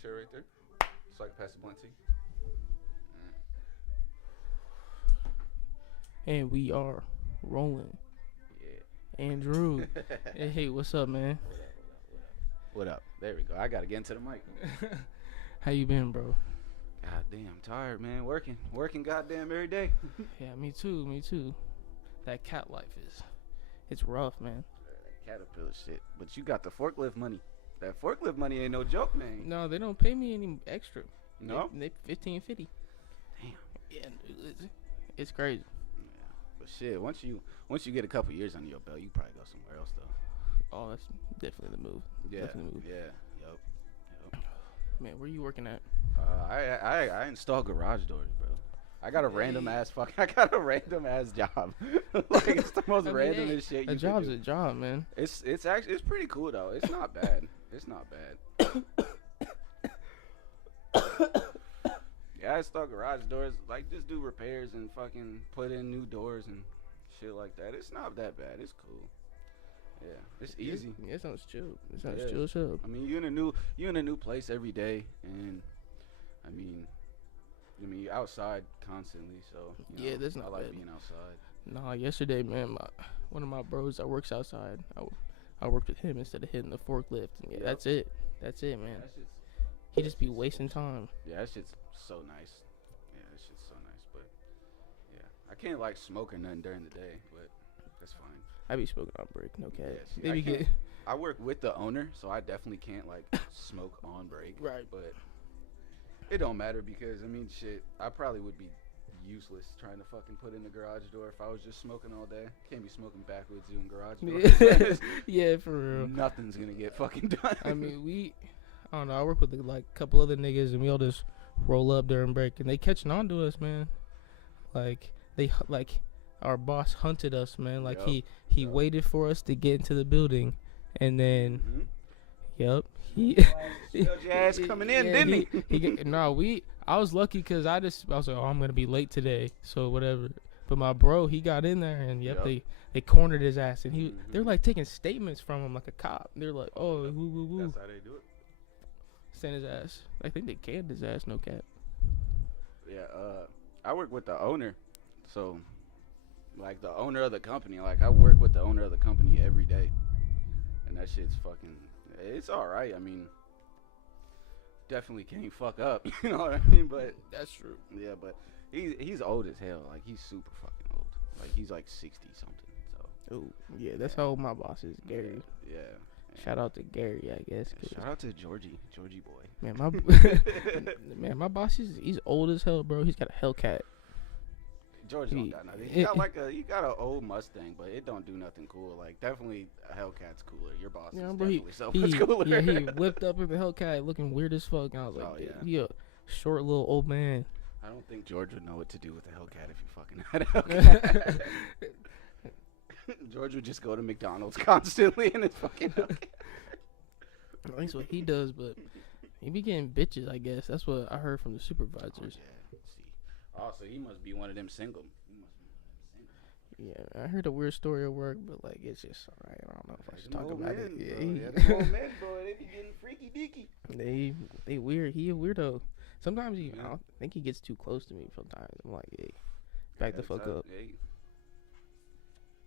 chair right there. So I can pass the blunt to you. And we are rolling. Yeah. Andrew. Hey, what's up, man? What up? There we go. I gotta get into the mic. How you been, bro? God damn, tired, man. Working goddamn every day. Yeah, me too. That cat life it's rough, man. That caterpillar shit. But you got the forklift money. That forklift money ain't no joke, man. No, they don't pay me any extra. No? They $15.50. Damn. Yeah, it's crazy. Yeah. But shit, once you get a couple years under your belt, you probably go somewhere else though. Oh, that's definitely the move. Yeah. Definitely the move. Yeah. Yup. Man, where you working at? I install garage doors, bro. I got a random ass job. Like it's the most randomest shit. A job's a job, man. It's actually pretty cool though. It's not bad. Yeah, I install garage doors. Like just do repairs and fucking put in new doors and shit like that. It's not that bad. It's cool. Yeah, it's easy. Yeah, it sounds chill. It sounds chill as hell. I mean, you in a new place every day, and I mean, you're outside constantly, so yeah, that's not I like bad. being outside. Nah, yesterday, man, one of my bros that works outside, I worked with him instead of hitting the forklift. And yeah, that's it, man. He just be wasting time. Yeah, that shit's so nice. But yeah, I can't like smoke or nothing during the day, but that's fine. I be smoking on break, no cat. Yeah, I work with the owner, so I definitely can't like smoke on break. Right. But it don't matter because I mean, shit, I probably would be useless trying to fucking put in the garage door if I was just smoking all day. Can't be smoking backwards doing garage doors. Yeah, for real. Nothing's gonna get fucking done. I mean, I don't know. I work with like a couple other niggas, and we all just roll up during break, and they catching on to us, man. Like our boss hunted us, man. Like he waited for us to get into the building, and then, he smelled your ass coming in, didn't he? I was lucky because I was like, oh, I'm gonna be late today, so whatever. But my bro, he got in there, and they cornered his ass, and they're like taking statements from him like a cop. They're like, oh, woo woo woo. That's how they do it. Send his ass. I think they canned his ass, no cap. Yeah, I work with the owner, so like the owner of the company. Like I work with the owner of the company every day, and that shit's fucking. It's all right. I mean, definitely can't fuck up. You know what I mean? But that's true. Yeah, but he's old as hell. Like he's super fucking old. Like he's like 60 something. So. Oh yeah, that's how old my boss is, Gary. Yeah. Shout out to Gary, I guess. Shout out to Georgie boy. Man, my boss he's old as hell, bro. He's got a Hellcat. George don't got nothing. He got an old Mustang, but it don't do nothing cool. Like definitely a Hellcat's cooler. Your boss is definitely so much cooler. Yeah, he whipped up with the Hellcat looking weird as fuck. And I was like, he a short little old man. I don't think George would know what to do with a Hellcat if you fucking had a Hellcat. George would just go to McDonald's constantly in his fucking Hellcat. That's what he does, but he be getting bitches, I guess. That's what I heard from the supervisors. Oh, yeah. See. Oh, so he must be one of them single. Yeah, I heard a weird story at work, but like it's just alright. I don't know if I should talk about it. Yeah, them old men, boy, they be getting freaky deaky. They weird. He a weirdo. Sometimes I don't think he gets too close to me. Sometimes I'm like, hey, back the fuck up. Hey.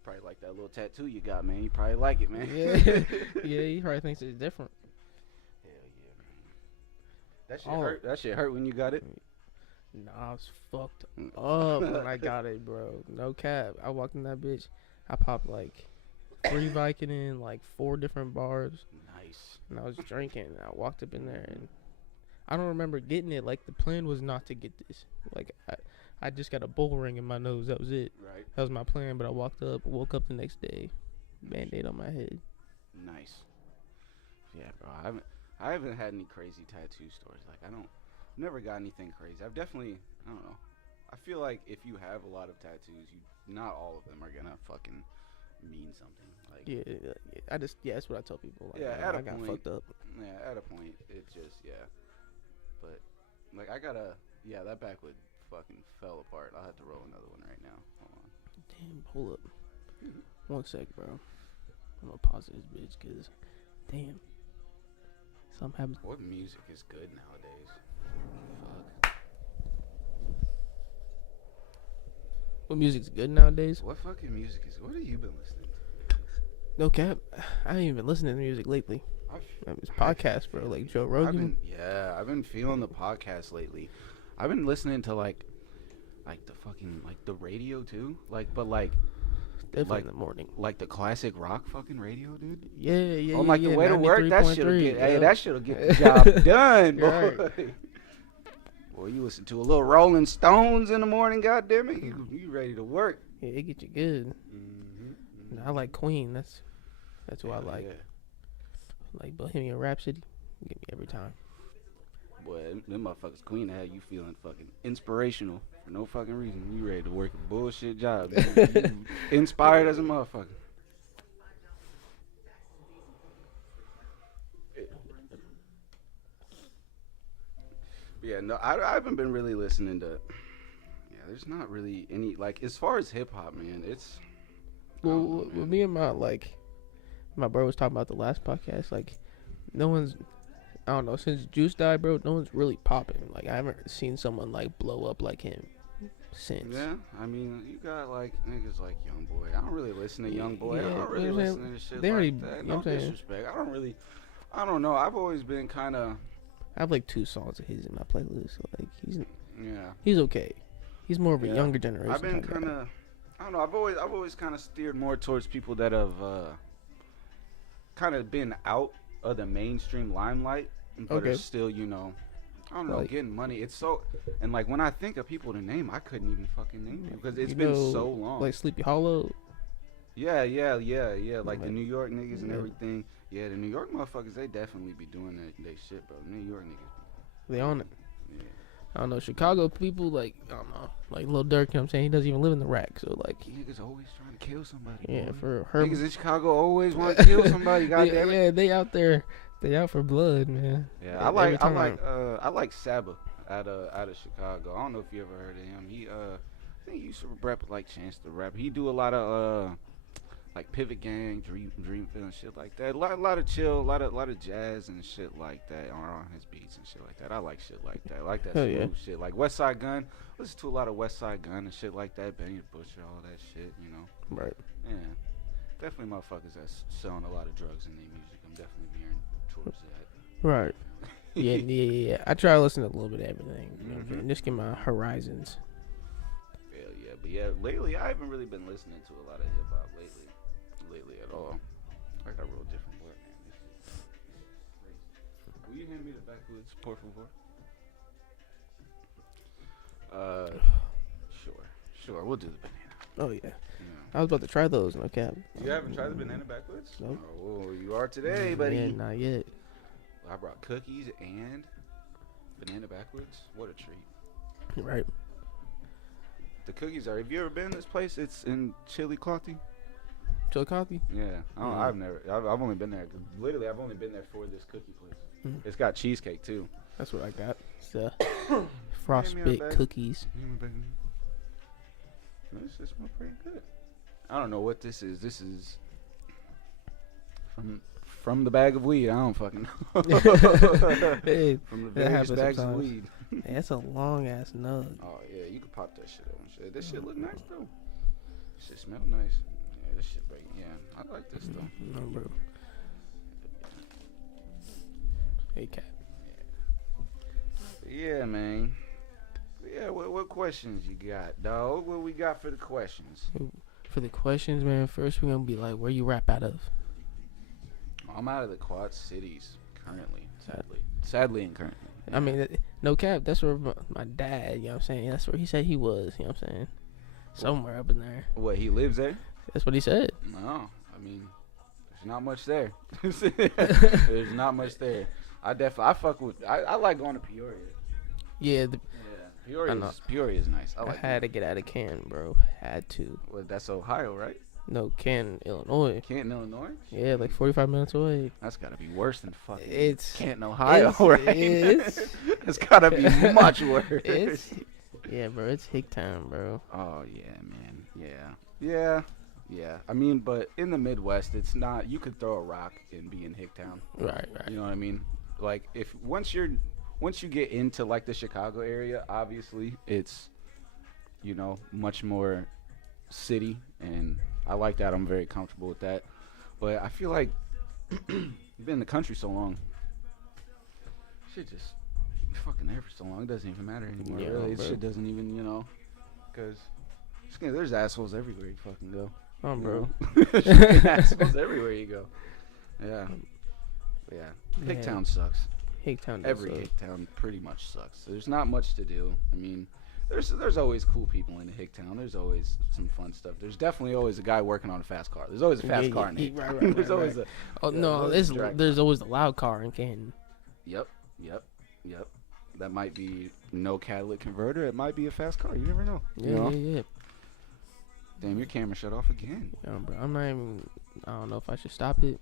Probably like that little tattoo you got, man. You probably like it, man. Yeah, he probably thinks it's different. Hell yeah, man. That shit hurt. That shit hurt when you got it. Nah, I was fucked up when I got it, bro. No cap. I walked in that bitch. I popped like 3 Vicodin, like 4 different bars. Nice. And I was drinking. And I walked up in there, and I don't remember getting it. Like the plan was not to get this. Like I just got a bull ring in my nose. That was it. Right. That was my plan. But I woke up the next day, Band-Aid on my head. Nice. Yeah, bro. I haven't had any crazy tattoo stories. Like never got anything crazy. I don't know. I feel like if you have a lot of tattoos, not all of them are gonna fucking mean something. Like that's what I tell people. Like, yeah, I got fucked up. Yeah, at a point, it just But like that backwood fucking fell apart. I'll have to roll another one right now. Hold on. Damn, hold up. 1 sec, bro. I'm gonna pause this bitch, cause damn. Something happens. What music is good nowadays? Fuck. What music's good nowadays? What fucking music is? What have you been listening to? No cap. I ain't even listening to music lately. It's podcasts, bro. Like Joe Rogan. I've been feeling the podcast lately. I've been listening to like the fucking like the radio too. Definitely in the morning. Like the classic rock fucking radio, dude. Yeah. On like the way to work, that shit'll get. Yeah. Hey, that shit'll get the job done, boy. Right. Boy, you listen to a little Rolling Stones in the morning, goddamn it, you ready to work? Yeah, it get you good. I like Queen. That's who I like. Yeah. Like Bohemian Rhapsody, get me every time. Boy, them motherfuckers Queen had you feeling fucking inspirational for no fucking reason. You ready to work a bullshit job. You inspired as a motherfucker. Yeah, no, I haven't been really listening to. Yeah, there's not really any like as far as hip hop, man. It's. Well, me and my bro was talking about the last podcast. Like, no one's. I don't know. Since Juice died, bro, no one's really popping. Like, I haven't seen someone like blow up like him since. Yeah, I mean, you got like niggas like Young Boy. I don't really listen to Young Boy. Yeah, I don't really listen to shit they like already, that. You know No what I'm saying? disrespect. I don't know. I've always been kind of. I have like 2 songs of his in my playlist. So, like, Yeah. he's okay. He's more of a Yeah. younger generation. I've been type guy. kind of. I don't know. I've always kind of steered more towards people that have kind of been out of the mainstream limelight, but are still, you know, I don't know, Like- getting money. It's so, and like when I think of people to name, I couldn't even fucking name them because it's You been know, so long. Like Sleepy Hollow. Yeah. Like the New York niggas and Yeah. everything. Yeah, the New York motherfuckers, they definitely be doing they shit, bro. New York niggas. They on it. Yeah. I don't know. Chicago people, like, I don't know. Like Lil Durk, you know what I'm saying? He doesn't even live in the rack. So, like, Niggas always trying to kill somebody. yeah, boy. for her. Niggas in Chicago always want to kill somebody. Goddamn it. Yeah, they out there. They out for blood, man. Yeah, Every time. I like Saba out of Chicago. I don't know if you ever heard of him. He I think he used to rap like Chance the Rapper. He do a lot of like Pivot Gang, Dreamville and shit like that. A lot of chill, a lot of jazz and shit like that on his beats and shit like that. I like shit like that. I like that Hell smooth yeah. shit. Like West Side Gun. Listen to a lot of West Side Gun and shit like that. Benny the Butcher, all that shit, you know. Right. Yeah. Definitely motherfuckers that's selling a lot of drugs in their music. I'm definitely veering towards that. Right. Yeah. I try to listen to a little bit of everything. You know what I'm saying? Just get my horizons. Hell yeah, but yeah, lately I haven't really been listening to a lot of hip hop lately at all. I got real different work, man. This is crazy. Will you hand me the backwoods, por favor? Sure, we'll do the banana. Oh, yeah. Yeah. I was about to try those, no cap. You haven't tried the banana backwoods? Nope. Oh, you are today, buddy. Yeah, not yet. I brought cookies and banana backwoods. What a treat. Right. The cookies are. Have you ever been to this place? It's in Chillicothe. Chillicothe? Yeah, I've only been there. Literally, I've only been there for this cookie place. Mm. It's got cheesecake too. That's what I got. It's frostbite Hand me a bag. cookies. This smells pretty good. I don't know what this is. This is from the bag of weed. I don't fucking know. Hey, From the that various happens bags of sometimes. weed. hey, that's a long ass nug. Oh yeah, you can pop that shit on shit. This shit look nice though. Shit smell nice. Yeah, this shit break. Yeah, I like this though. No, bro. Hey, cat. Yeah, man. Yeah, what questions you got, dog? What we got for the questions? For the questions, man, first we're gonna be like, where you rap out of? I'm out of the Quad Cities currently, sadly and currently. I mean, no cap, that's where my dad, you know what I'm saying? That's where he said he was, you know what I'm saying? Somewhere up in there. What, he lives there? That's what he said. No, I mean, there's not much there. There's not much there. I fuck with. I like going to Peoria. Yeah, Peoria is nice. I had to get out of Canton, bro. Had to. Well, that's Ohio, right? No, Canton, Illinois. Canton, Illinois. Yeah, like 45 minutes away. That's gotta be worse than fucking It's Canton, Ohio, right? It's gotta be much worse. Yeah, bro. It's hick time, bro. Oh yeah, man. Yeah. I mean, but in the Midwest, it's not. You could throw a rock and be in Hicktown. Right. You know what I mean? like if once you get into like the Chicago area, obviously it's much more city, and I like that. I'm very comfortable with that. But I feel like you've been in the country so long, shit just fucking there for so long. It doesn't even matter anymore. Yeah, really, bro. shit doesn't even because there's assholes everywhere you fucking go. Bro. Assholes everywhere you go. Yeah. But yeah. Hicktown sucks. Hicktown. Every Hicktown pretty much sucks. There's not much to do. I mean, there's always cool people in Hicktown. There's always some fun stuff. There's definitely always a guy working on a fast car. There's always a fast car in Hicktown. Right, There's always a. Oh no, there's always the loud car in Canton. Yep. That might be no catalytic converter. It might be a fast car. You never know. Yeah. Damn, your camera shut off again. Yeah, bro. I don't know if I should stop it,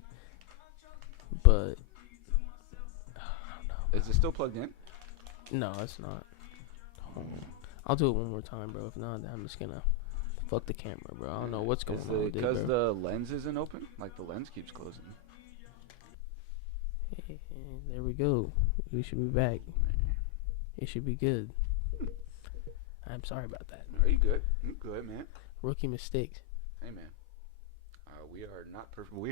but Is it still plugged in? no, it's not. I'll do it one more time, bro. If not, then I'm just gonna fuck the camera, bro. I don't know what's going on with it, Because bro. the lens isn't open? Like the lens keeps closing. And there we go. We should be back. It should be good. I'm sorry about that. Are you good? You good, man? Rookie mistakes. Hey, man. We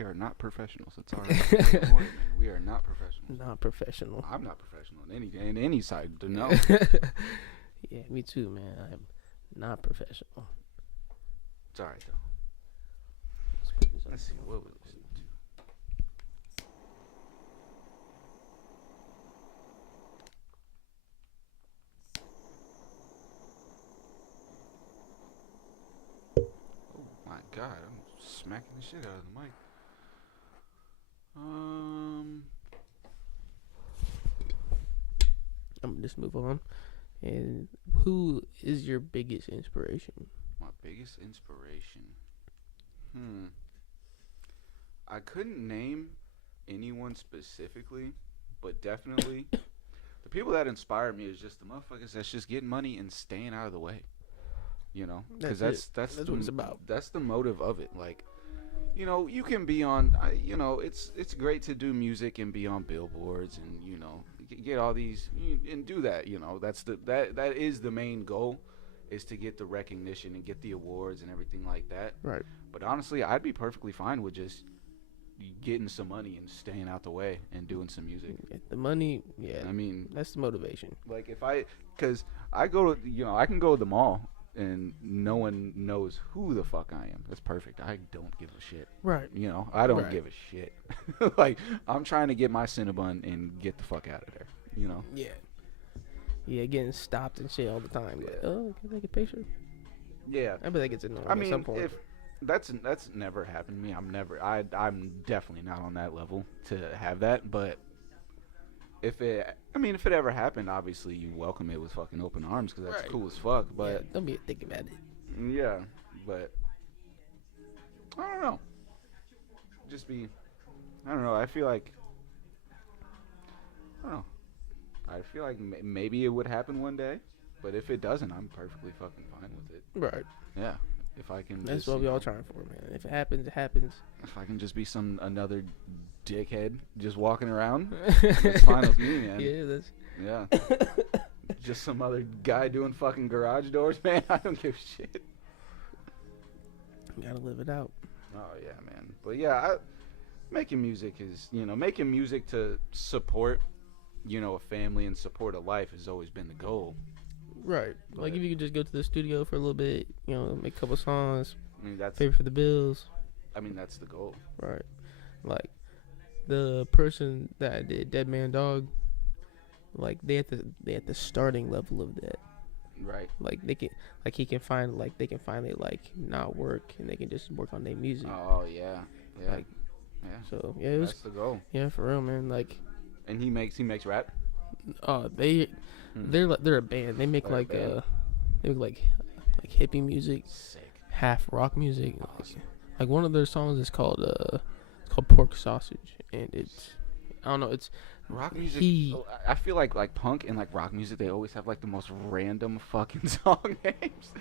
are not professionals. It's all right. We are not professionals. Not professional. I'm not professional in any side. No. Yeah, me too, man. I'm not professional. It's all right though. Let's see what we listening to. Oh my God! I'm smacking the shit out of the mic. I'm gonna just move on. And who is your biggest inspiration? My biggest inspiration. I couldn't name anyone specifically, but definitely the people that inspire me is just the motherfuckers that's just getting money and staying out of the way. Because that's what it's about. That's the motive of it. Like, you can be on. It's great to do music and be on billboards and get all these and do that. That is the main goal, is to get the recognition and get the awards and everything like that. Right. But honestly, I'd be perfectly fine with just getting some money and staying out the way and doing some music. The money, yeah. I mean, that's the motivation. Like because I go to, I can go to the mall and no one knows who the fuck I am. That's perfect. I don't give a shit. Right. I don't give a shit. Like, I'm trying to get my Cinnabon and get the fuck out of there. Yeah. Yeah, getting stopped and shit all the time. Like, oh, can I take a picture? Yeah. I bet that gets annoying I mean, at some point. if that's never happened to me. I'm definitely not on that level to have that. But if it ever happened, obviously you welcome it with fucking open arms, because that's cool as fuck. But yeah, don't be a dick about it. Yeah, but I don't know. I don't know. I feel like maybe it would happen one day, but if it doesn't, I'm perfectly fucking fine with it. Right. Yeah. If I can. That's what we all trying for, man. If it happens, it happens. If I can just be another dickhead just walking around, that's fine with me, man. Yeah, Just some other guy doing fucking garage doors, man. I don't give a shit. You gotta live it out. Oh yeah, man. But yeah, making music is, making music to support, a family and support a life has always been the goal. Right. But like if you could just go to the studio for a little bit, make a couple songs. I mean, pay for the bills. I mean, that's the goal. Right. Like the person that did Dead Man Dog, like they at the starting level of that. Right. Like they can finally not work and they can just work on their music. Oh yeah. Yeah. Like, yeah. So yeah, it was. That's the goal. Yeah, for real, man. Like. And he makes rap. They're a band. They make like hippie music, sick, half rock music. Awesome. Like one of their songs is called Pork Sausage, and it's rock music. I feel like punk and like rock music, they always have like the most random fucking song names.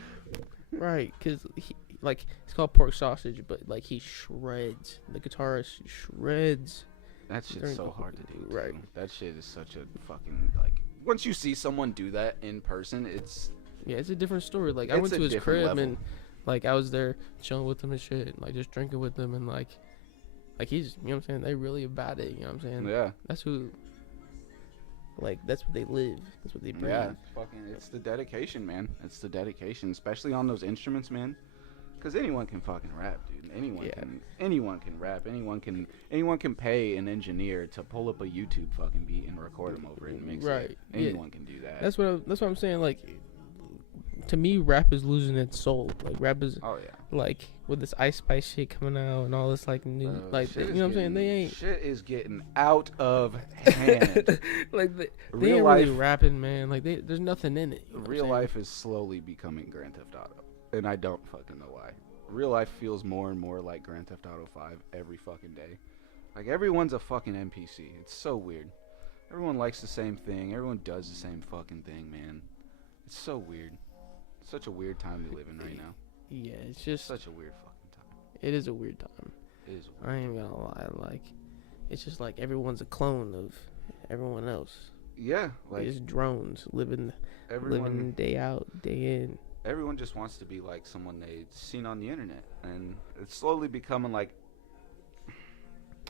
Right, cause it's called Pork Sausage, but like he shreds. The guitarist shreds That shit's so hard to do. Right. Too. That shit is such a fucking like. Once you see someone do that in person, it's a different story. Like I went to his crib and like I was there chilling with him and shit, and, like just drinking with them and like he's, you know what I'm saying, they really about it, you know what I'm saying? Yeah. That's who, like, that's what they live. That's what they breathe. Yeah, it's the dedication, man. It's the dedication, especially on those instruments, man. Because anyone can fucking rap, dude. Anyone can rap. Anyone can pay an engineer to pull up a YouTube fucking beat and record them over it and mix it. Anyone can do that. That's what I'm saying. Like, to me, rap is losing its soul. Like, rap is, like, with this Ice Spice shit coming out and all this, like, new, like, you know what I'm saying? They ain't. Shit is getting out of hand. Like, they ain't really rapping, man. Like, there's nothing in it. You know real life is slowly becoming Grand Theft Auto. And I don't fucking know why. Real life feels more and more like Grand Theft Auto 5 every fucking day. Like, everyone's a fucking NPC. It's so weird. Everyone likes the same thing. Everyone does the same fucking thing, man. It's so weird. It's such a weird time to live in right now. Yeah, it's just such a weird fucking time. It is a weird time. It is. I ain't gonna lie. Like, it's just like everyone's a clone of everyone else. Yeah, like it's drones living day out, day in. Everyone just wants to be like someone they've seen on the internet, and it's slowly becoming like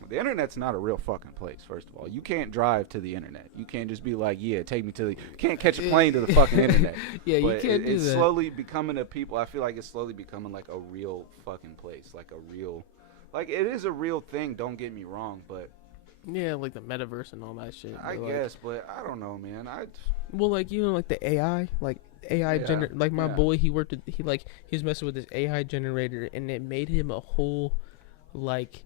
the internet's not a real fucking place. First of all, you can't drive to the internet. You can't just be like, yeah, take me to the. You can't catch a plane to the fucking internet. Yeah, but you can't do that. It's slowly becoming a people. I feel like it's slowly becoming like a real fucking place, like a real, like it is a real thing. Don't get me wrong, but yeah, like the metaverse and all that shit. I guess, but I don't know, man. Well, like like the AI, like. Like my boy, he was messing with this AI generator, and it made him a whole like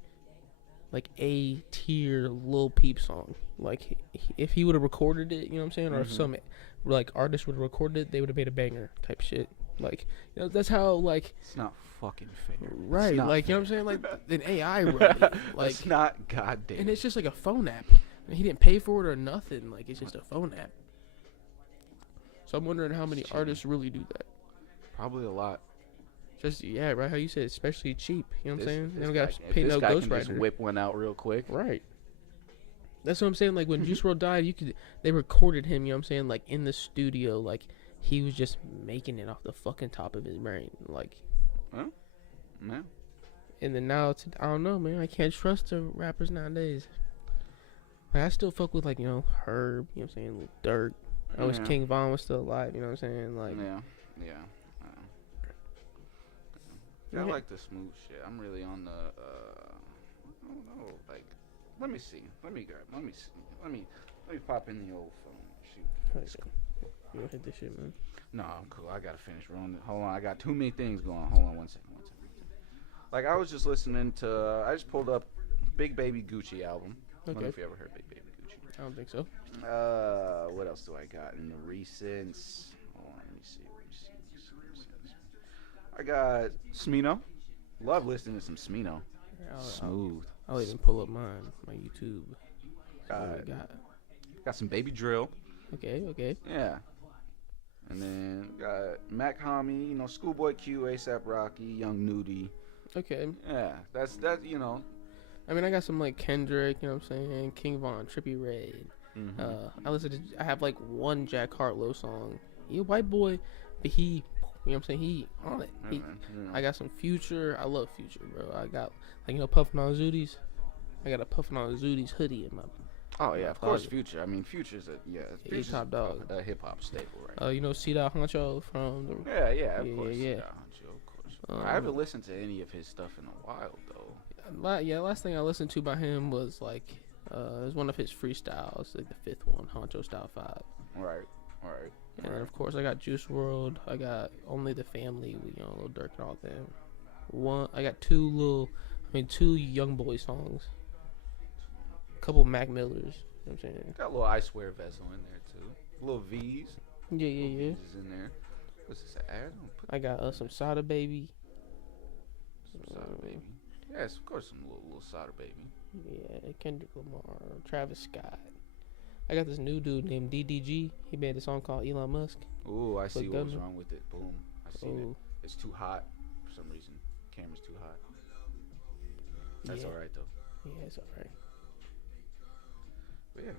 A tier Lil Peep song. Like if he would have recorded it, you know what I'm saying, or if some like artist would have recorded it, they would have made a banger type shit. Like, you know, that's how like it's not fucking fair, right? Like fair. You know what I'm saying, like an AI wrote it. Like it's not goddamn, and it's just like a phone app. He didn't pay for it or nothing. Like it's just a phone app. So I'm wondering how many artists really do that. Probably a lot. Just right? How you said, especially cheap. You know what I'm saying? They don't got to pay no ghostwriter. Just whip one out real quick. Right. That's what I'm saying. Like when Juice WRLD died, they recorded him. You know what I'm saying? Like in the studio, like he was just making it off the fucking top of his brain, like. Huh? Yeah. And then now, I don't know, man. I can't trust the rappers nowadays. Like I still fuck with Herb. You know what I'm saying? Dirt. I wish King Von was still alive, you know what I'm saying? Like I like the smooth shit. I'm really on the I don't know, like let me see. Let me pop in the old phone. Shoot. You don't hit this shit, man. No, I'm cool. I gotta finish rolling. Hold on, I got too many things going. Hold on one second. Like I was just listening to I just pulled up Big Baby Gucci album. I don't know if you ever heard Big Baby. I don't think so. What else do I got in the recents? Hold on, let me see. I got Smino. Love listening to some Smino. Smooth. I'll even pull up my YouTube. Got some Baby Drill. Okay. Yeah. And then got Mac Homie, you know, Schoolboy Q, ASAP Rocky, Young Nudie. Okay. Yeah, that's that, you know. I mean, I got some like Kendrick, you know what I'm saying, King Von, Trippie Redd. I have like one Jack Harlow song. He a white boy, but he, you know what I'm saying, he on it. I got some Future. I love Future, bro. I got like, you know, Puffin' on Zooties. I got a Puffin' on Zooties hoodie in my. Oh yeah, of course, Future. I mean, Future's Future's top dog, a hip hop staple, right? You know, C. Honcho from the. Yeah, of course. Yeah. Honcho, of course. I haven't listened to any of his stuff in a while though. Last thing I listened to by him was like, it was one of his freestyles, like the fifth one, Honcho Style 5. Right. And then of course I got Juice WRLD. I got Only the Family with, you know, Lil Durk and all them. I got two Young Boy songs. A couple Mac Millers. You know what I'm saying? Got a little I Swear Vessel in there too. Little V's. Yeah. V's is in there. What's this ad? I got some Sada Baby. Yes, of course, some little Sada Baby. Yeah, Kendrick Lamar, Travis Scott. I got this new dude named DDG. He made a song called Elon Musk. Ooh, I see what was wrong with it. Boom. I see it. It's too hot for some reason. Camera's too hot. That's alright, though. Yeah, it's alright. Yeah, man.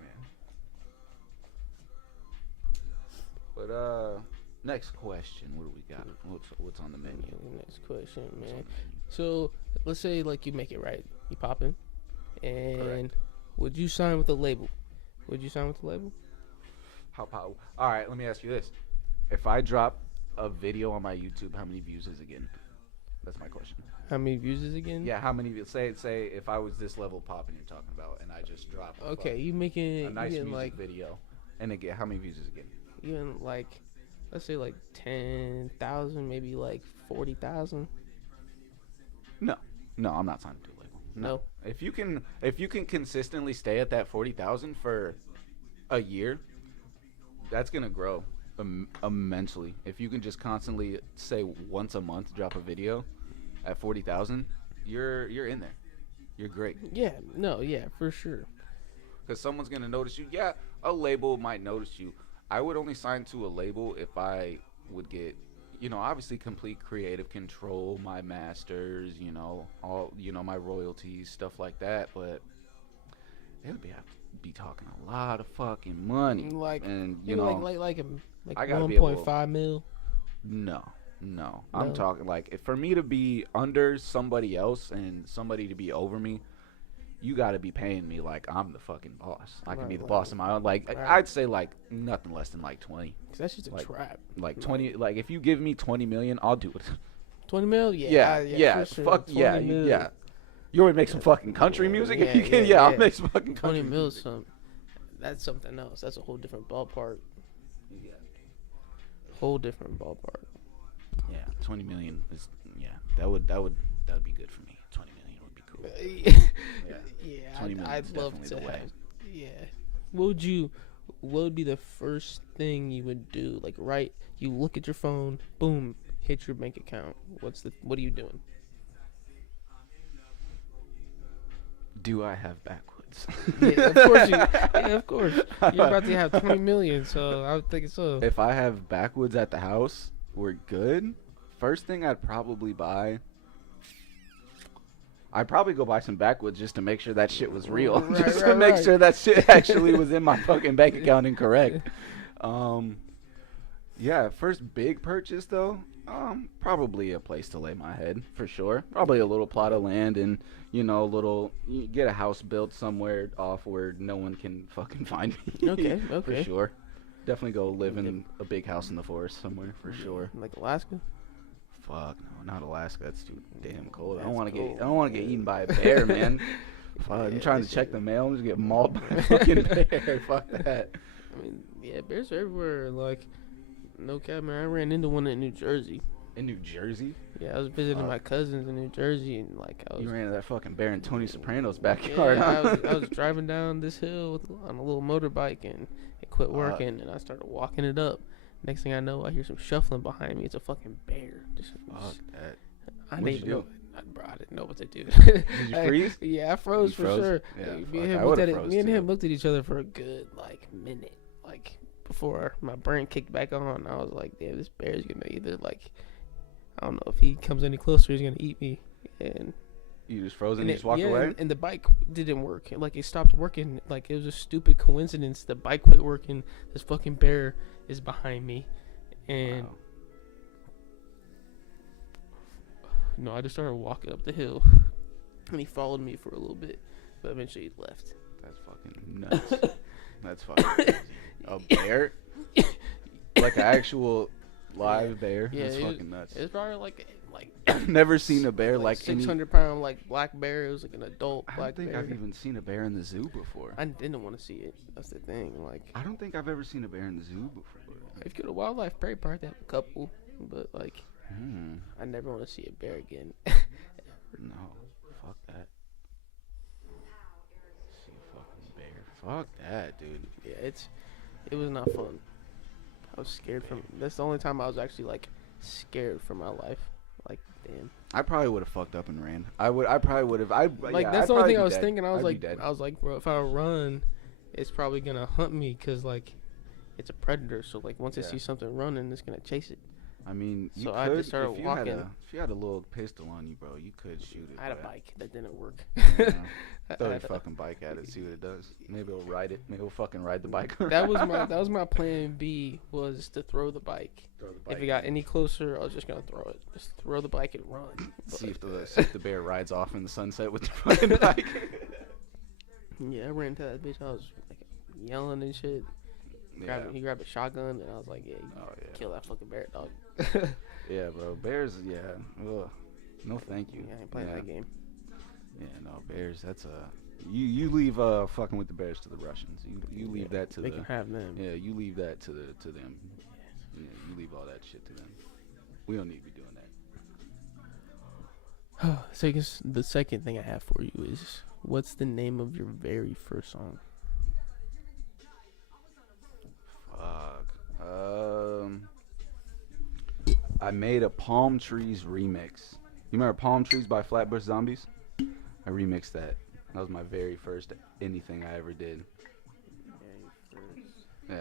But next question. What do we got? What's on the menu? Next question, man. So let's say like you make it right, you pop in, and Correct. would you sign with a label? All right, let me ask you this: if I drop a video on my YouTube, how many views is it getting? That's my question. How many views is it again? Yeah, how many? Say if I was this level popping you're talking about, and I just drop. Okay, you making a nice you music like video, and it get how many views is it getting? even like, let's say like 10,000, maybe like 40,000. No, I'm not signing to a label. No. If you can consistently stay at that 40,000 for a year, that's gonna grow immensely. If you can just constantly say once a month drop a video at 40,000, you're in there. You're great. Yeah, no, yeah, for sure. Because someone's gonna notice you. Yeah, a label might notice you. I would only sign to a label if I would get, obviously complete creative control, my masters, all, my royalties, stuff like that. But they would be talking a lot of fucking money. Like, and like I gotta be able 1.5 mil. No. I'm talking like for me to be under somebody else and somebody to be over me, you got to be paying me like I'm the fucking boss. I can be the boss of my own. Like I'd say like nothing less than like 20. Cause that's just a trap. Like 20. Like if you give me 20 million, I'll do it. 20 mil? Yeah. For sure. Fuck yeah, yeah. You want to make some fucking country music? If you can, I'll make some fucking country 20 mil, music. That's something else. That's a whole different ballpark. Yeah. Whole different ballpark. Yeah, 20 million is that would be good for me. 20 million would be cool. Yeah, I'd love to have. Yeah. What would be the first thing you would do? Like, right, you look at your phone, boom, hit your bank account. What are you doing? Do I have backwoods? Yeah, of course of course. You're about to have 20 million, so I would think so. If I have backwoods at the house, we're good. First thing I'd probably buy, I'd probably go buy some backwoods just to make sure that shit was real. To make sure that shit actually was in my fucking bank account and correct. Yeah, first big purchase though, probably a place to lay my head for sure. Probably a little plot of land and you get a house built somewhere off where no one can fucking find me. Okay. For sure. Definitely go live in a big house in the forest somewhere for sure. Like Alaska? Fuck no, not Alaska. That's too damn cold. I don't want to get eaten by a bear, man. Fuck, I'm trying to check the mail and just get mauled by a fucking bear. Fuck that. I mean, yeah, bears are everywhere. Like, no cap, man. I ran into one in New Jersey. In New Jersey? Yeah, I was visiting my cousins in New Jersey, and you ran into that fucking bear in Tony Soprano's backyard. Yeah, I was driving down this hill on a little motorbike, and it quit working, and I started walking it up. Next thing I know, I hear some shuffling behind me. It's a fucking bear. Fuck that. What'd you do? Bro, I didn't know what to do. Did you freeze? Yeah, I froze for sure. Yeah, me and him looked at each other for a good minute, before my brain kicked back on. I was like, damn, this bear's gonna either I don't know if he comes any closer, he's gonna eat me. And you just froze and you just walked away. And the bike didn't work. It stopped working. It was a stupid coincidence. The bike quit working. This fucking bear is behind me, and I just started walking up the hill, and he followed me for a little bit, but eventually he left. That's fucking nuts. That's fucking crazy. A bear? Like an actual live bear? Yeah, that's fucking nuts. It's probably never seen a bear like 600-pound black bear. It was like an adult black bear. I don't think I've even seen a bear in the zoo before. I didn't want to see it. That's the thing. I don't think I've ever seen a bear in the zoo before. If you go to Wildlife Prairie Park, they have a couple, but I never want to see a bear again. No, fuck that. See a fucking bear. Fuck that, dude. Yeah, it was not fun. I was scared that's the only time I was actually scared for my life. Damn. I probably would have fucked up and ran. I probably would have. That's the only thing I was thinking. I was like, bro, if I run, it's probably gonna hunt me because it's a predator. So once it sees something running, it's gonna chase it. I mean, you So could I just started if you walking. if you had a little pistol on you, bro, you could shoot it. I had a but, bike that didn't work. Yeah, I throw your had a- fucking bike at it, see what it does. Maybe it'll ride it. Maybe it'll fucking ride the bike. that was my plan B, was to throw the bike. Throw the bike. If it got any closer, I was just gonna throw it. Just throw the bike and run. See if the bear rides off in the sunset with the fucking bike. Yeah, I ran into that bitch. I was like yelling and shit. Yeah. He grabbed a shotgun, and I was like, "Yeah, kill that fucking bear, dog." Yeah, bro. Bears. Yeah. Ugh. No, thank you. Yeah, I ain't playing that game. Yeah, no, bears. That's you leave fucking with the bears to the Russians. You leave that to they the. can have them. Yeah, you leave that to them. Yeah, you leave all that shit to them. We don't need to be doing that. So I guess the second thing I have for you is, what's the name of your very first song? Fuck. I made a Palm Trees remix. You remember Palm Trees by Flatbush Zombies? I remixed that. That was my very first anything I ever did. Yeah.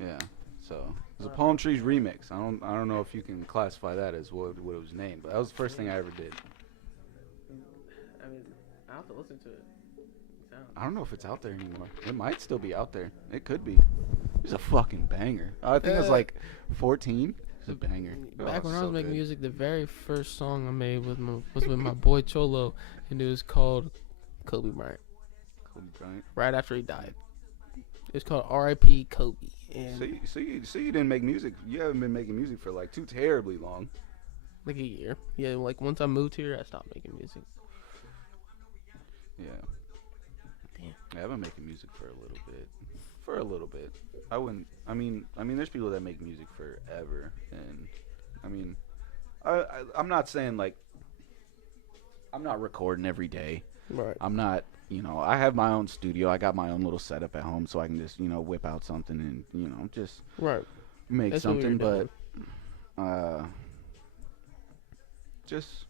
Yeah. So it was a Palm Trees remix. I don't know if you can classify that as what it was named, but that was the first thing I ever did. I mean, I have to listen to it. I don't know if it's out there anymore. It might still be out there. It could be. It's a fucking banger. I think it was like 14. It's a banger. Back when I so was making good. music, the very first song I made was with my boy Cholo, and it was called Kobe Bryant. Kobe Bryant. Right after he died, it was called R.I.P. Kobe. And So you didn't make music. You haven't been making music for like too terribly long. like a year. Yeah, like once I moved here, I stopped making music. Yeah. Damn. Yeah, I've been making music for a little bit. I wouldn't. I mean, there's people that make music forever, and I mean, I'm not saying like I'm not recording every day. Right. I'm not. You know, I have my own studio. I got my own little setup at home, so I can just whip out something and just Right. make That's what we something. were But just.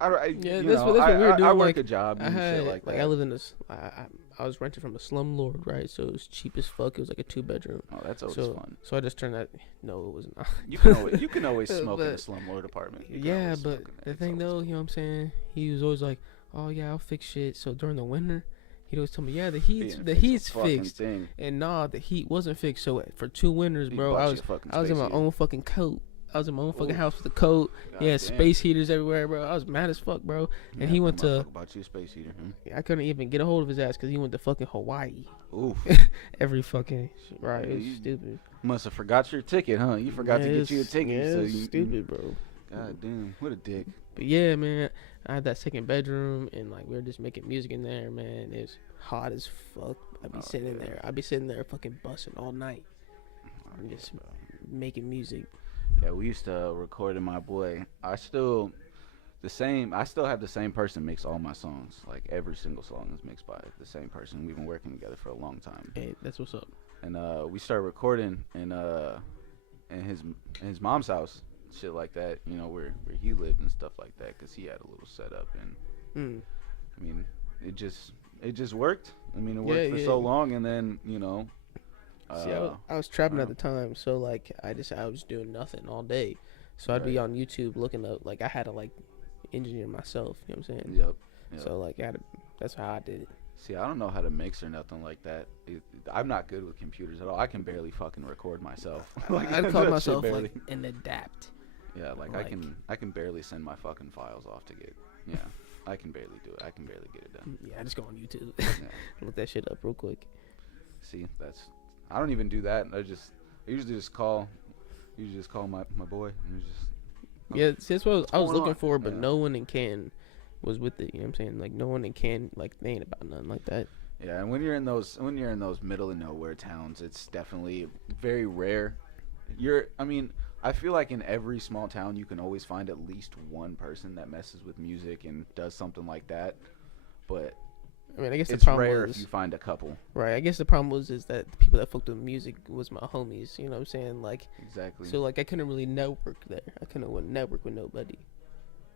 That's what we were doing. I work like, a job and shit like that. I live in this. I was renting from a slumlord, right? So it was cheap as fuck. It was like a 2-bedroom. Oh, that's always fun. So I just turned that. No, it was not. You can always smoke in a slumlord apartment. Yeah, but the thing though, you know what I'm saying? He was always like, "Oh yeah, I'll fix shit." So during the winter, he'd always tell me, "Yeah, the heat's fixed." Thing. And nah, the heat wasn't fixed. So for 2 winters, bro, I was in my own fucking coat. I was in my own fucking house with a coat. Yeah, space heaters everywhere, bro. I was mad as fuck, bro. And he went to. About you, space heater. I couldn't even get a hold of his ass because he went to fucking Hawaii. Oof. Every fucking right. It was stupid. Must have forgot your ticket, huh? You forgot to get you a ticket. Yeah, so you stupid, bro. God damn, what a dick. But yeah, man, I had that second bedroom and like we were just making music in there, man. It was hot as fuck. I'd be sitting there. I'd be sitting there fucking busting all night. And just making music. Yeah, we used to record in my boy. I still have the same person mix all my songs. Like every single song is mixed by the same person. We've been working together for a long time. Hey, that's what's up. And we started recording in his mom's house, shit like that. You know where he lived and stuff like that, cause he had a little setup and I mean it just worked. I mean it worked for so long, and then See, I was trapping at the time, so like I was doing nothing all day, so I'd be on YouTube looking up. Like I had to like engineer myself. You know what I'm saying? Yep. So like that's how I did it. See, I don't know how to mix or nothing like that. I'm not good with computers at all. I can barely fucking record myself. Like, I'd call myself like an adapt. Yeah, like I can barely send my fucking files off to get. Yeah, I can barely do it. I can barely get it done. Yeah, I just go on YouTube, Yeah. look that shit up real quick. See, I don't even do that. I usually just call my boy and just. Yeah, see, that's what I was looking for, but Yeah. no one in Canton was with it. You know what I'm saying? Like no one in Canton, like they ain't about nothing like that. Yeah, and when you're in those middle of nowhere towns, it's definitely very rare. I feel like in every small town you can always find at least one person that messes with music and does something like that. But I mean, I guess the it's problem rare was if you find a couple. right. I guess the problem was is that the people that fucked with music was my homies. You know what I'm saying? Like Exactly. so, like I couldn't really network there. I couldn't network with nobody.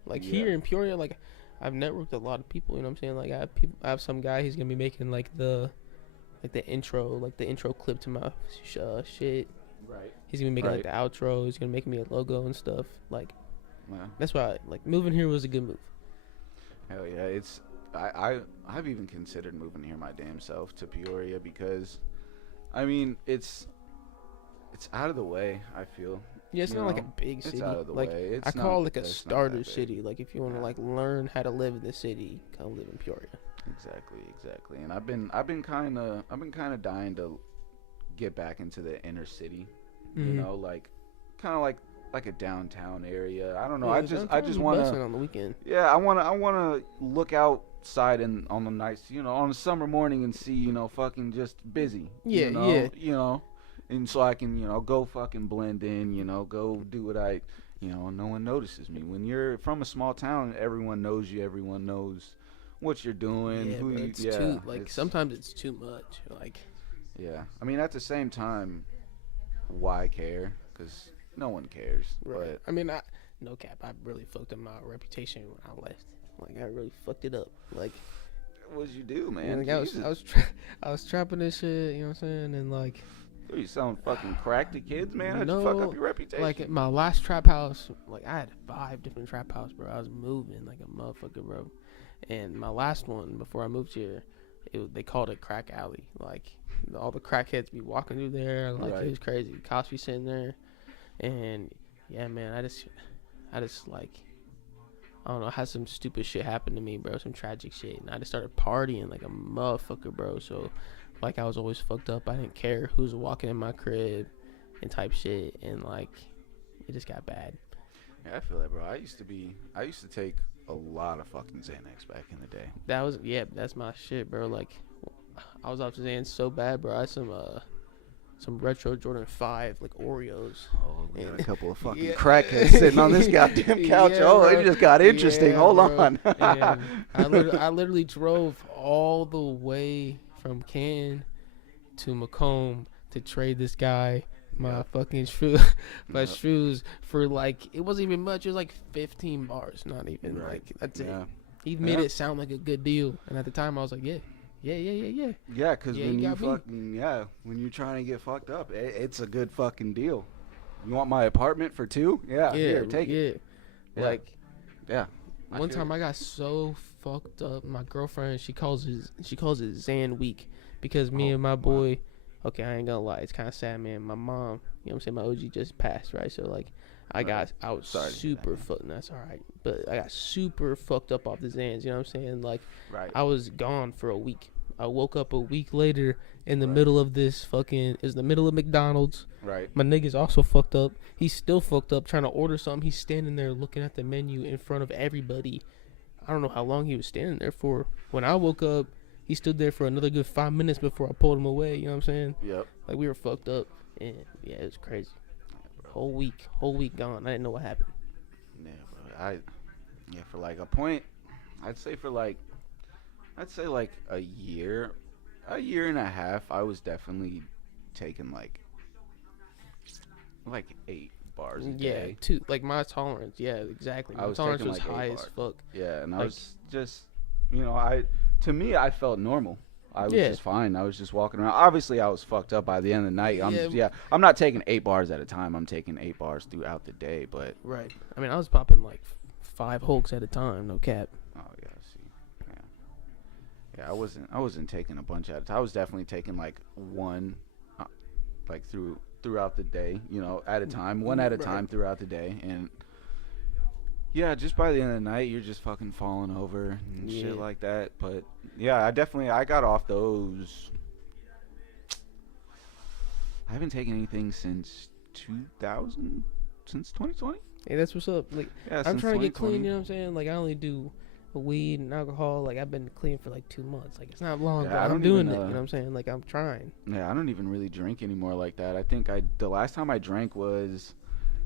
Like Yeah. here in Peoria, like I've networked with a lot of people. You know what I'm saying? Like I have some guy. He's gonna be making like the intro clip to my shit. Right. He's gonna be making like the outro. He's gonna make me a logo and stuff. Like, Yeah. that's why like moving here was a good move. Hell yeah, I've even considered moving here my damn self to Peoria because, I mean, it's out of the way. I feel. Yeah, it's not like a big city. It's out of the like, way. I call it like a starter city. Like if you want to like learn how to live in the city, come live in Peoria. Exactly. And I've been kind of dying to get back into the inner city. You know, like kind of like a downtown area. I don't know. Yeah, I just want to on the weekend. Yeah, I want to look outside and on the nice, on a summer morning and see, fucking just busy. Yeah, You know, and so I can, go fucking blend in, go do what no one notices me. When you're from a small town, everyone knows you. Everyone knows what you're doing. Yeah, sometimes it's too much. Like, yeah, I mean, at the same time, why care? Because no one cares. Right. But I mean, no cap. I really fucked up my reputation when I left. Like, I really fucked it up. Like, what'd you do, man? Like, I was trapping this shit. You know what I'm saying? And like, you selling fucking crack to kids, man? How'd you fuck up your reputation? Like my last trap house, like I had 5 different trap houses, bro. I was moving like a motherfucker, bro. And my last one before I moved here, they called it crack alley. Like all the crackheads be walking through there. Like It was crazy. Cops be sitting there, and yeah, man, I just like, I don't know, had some stupid shit happen to me, bro. Some tragic shit, and I just started partying like a motherfucker, bro. So, like, I was always fucked up. I didn't care who was walking in my crib and type shit, and like, it just got bad. Yeah, I feel that, bro. I used to take a lot of fucking Xanax back in the day. That's my shit, bro. Like, I was off to Xanax so bad, bro. I had some retro Jordan 5, like Oreos. Oh, we got a couple of fucking crackheads sitting on this goddamn couch. It just got interesting. Hold on. And I literally drove all the way from Canton to Macomb to trade this guy my fucking shoes for like, it wasn't even much. It was like 15 bars, not even like, that's it. He made it sound like a good deal, and at the time I was like, yeah. Yeah, because when you're trying to get fucked up, it's a good fucking deal. You want my apartment for 2? Yeah, here, take it. Like, one time I got so fucked up. My girlfriend, she calls it Zan Week, because me and my boy. Okay, I ain't gonna lie, it's kind of sad, man. My mom, you know what I'm saying, my OG just passed, right? So like, I was super fucked. That's all right, but I got super fucked up off the Xans. You know what I'm saying? Like, I was gone for a week. I woke up a week later in the middle of this fucking. It was the middle of McDonald's. Right. My nigga's also fucked up. He's still fucked up trying to order something. He's standing there looking at the menu in front of everybody. I don't know how long he was standing there for. When I woke up, he stood there for another good 5 minutes before I pulled him away. You know what I'm saying? Yep. Like, we were fucked up, and yeah, it was crazy. Whole week gone. I didn't know what happened. Yeah, bro. For like a point, I'd say like a year and a half. I was definitely taking like 8 bars a day. 2. Like my tolerance. Yeah, exactly. My tolerance was high as fuck. Yeah, and I was just, to me, I felt normal. I was just fine. I was just walking around. Obviously, I was fucked up by the end of the night. I'm not taking 8 bars at a time. I'm taking 8 bars throughout the day. But right. I mean, I was popping like 5 Hulks at a time. No cap. Oh yeah. See. Yeah. I wasn't taking a bunch at a time. I was definitely taking like 1, like throughout the day. At a time. 1 at a time throughout the day. And yeah, just by the end of the night, you're just fucking falling over and shit like that. But yeah, I got off those. I haven't taken anything since 2020. Hey, that's what's up. Like, I'm trying to get clean. You know what I'm saying? Like, I only do weed and alcohol. Like, I've been clean for like 2 months. Like, it's not long, but I'm doing it. You know what I'm saying? Like, I'm trying. Yeah, I don't even really drink anymore like that. I think the last time I drank was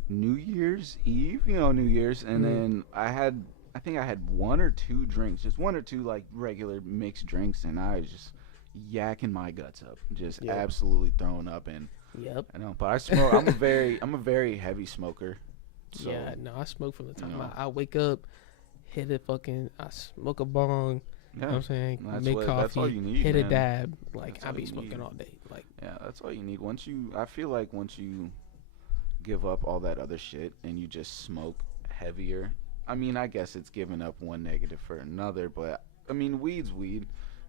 New Year's Eve, New Year's, and then I think I had 1 or 2 drinks, just 1 or 2 like regular mixed drinks, and I was just yakking my guts up, just absolutely throwing up. And I know, but I smoke. I'm a very heavy smoker. So, yeah, no, I smoke from the time I wake up, I smoke a bong, You know what I'm saying? That's Make what. coffee, That's all you need. hit man. a dab. Like, That's I all be you smoking need. all day. Like, Yeah, that's all you need. I feel like once you give up all that other shit and you just smoke heavier. I mean, I guess it's giving up one negative for another, but I mean, weed's weed.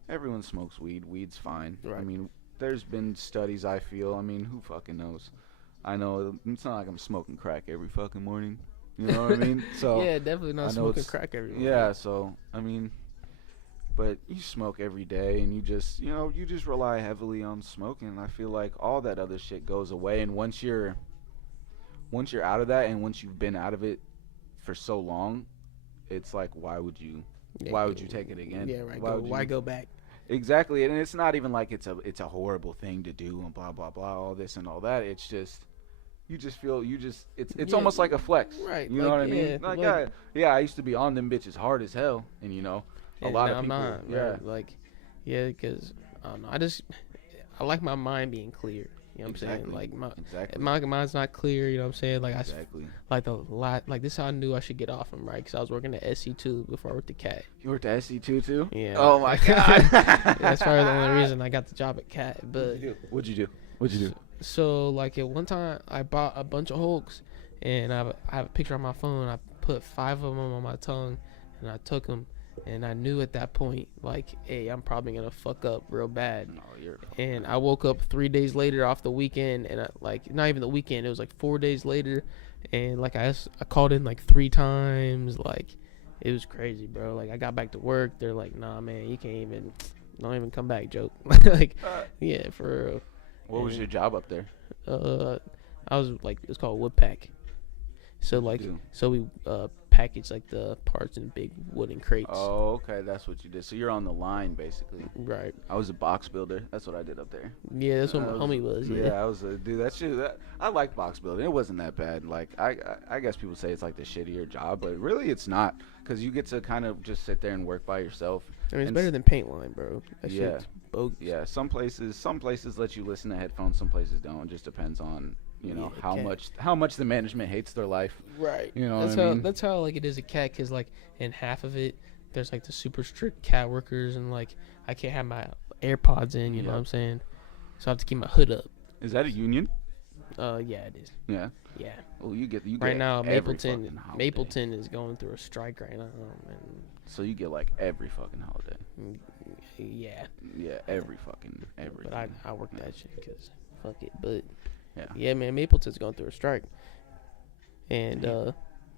Everyone smokes weed. Weed's fine. right. I mean, there's been studies. I feel. I mean, who fucking knows? I know it's not like I'm smoking crack every fucking morning. You know what I mean? So Yeah, definitely I not know smoking crack every morning. yeah. So I mean, but you smoke every day, and you just rely heavily on smoking. I feel like all that other shit goes away, and once you're out of that, and once you've been out of it for so long, it's like why would you take it again? Yeah, right. Why Go back? Exactly, and it's not even like it's a horrible thing to do and blah blah blah, all this and all that. It's just it's Yeah, almost like a flex, right, You know like, what I mean? yeah, Like, like- I used to be on them bitches hard as hell, and a lot of I'm people, not, right, like, yeah, because I don't know. I like my mind being clear. You know what I'm saying? Like my mind's not clear. You know what I'm saying? Like exactly. like this is how I knew I should get off him, right? Because I was working at SC2 before I worked at Cat. You worked at SC2 too? Yeah. Oh my god. That's probably the only reason I got the job at Cat. But What'd you do? so like at one time I bought a bunch of Hulks, and I have a picture on my phone. I put 5 of them on my tongue, and I took them. And I knew at that point, like, hey, I'm probably gonna fuck up real bad. No, And I woke up 3 days later off the weekend, and not even the weekend. It was like 4 days later, and like I called in like 3 times. Like, it was crazy, bro. Like I got back to work, they're like, nah, man, you can't even, don't even come back, joke. Like, yeah, for real. What was your job up there? I was like, it's called Woodpack. So like, do? so we package like the parts in big wooden crates. Oh, okay, that's what you did. So you're on the line basically. Right. I was a box builder. That's what I did up there. Yeah, that's what my homie was. Yeah. I was a dude. I like box building. It wasn't that bad. Like I guess people say it's like the shittier job, but really it's not, because you get to kind of just sit there and work by yourself. I mean, it's And better than paint line, bro. That Yeah. shit's bogus. Yeah, some places let you listen to headphones, some places don't. It just depends on Yeah, how much the management hates their life. Right. You know that's what I how mean? that's how like it is at Cat, because like in half of it there's like the super strict Cat workers, and like I can't have my AirPods in. You know what I'm saying? So I have to keep my hood up. Is that a union? Yeah, it is. Yeah. Yeah. Oh, you get Right now, every fucking holiday. Mapleton is going through a strike right now, man. So you get like every fucking holiday. Yeah. Yeah, every. But I work that shit because fuck it. But Yeah. yeah, man, Mapleton's going through a strike, and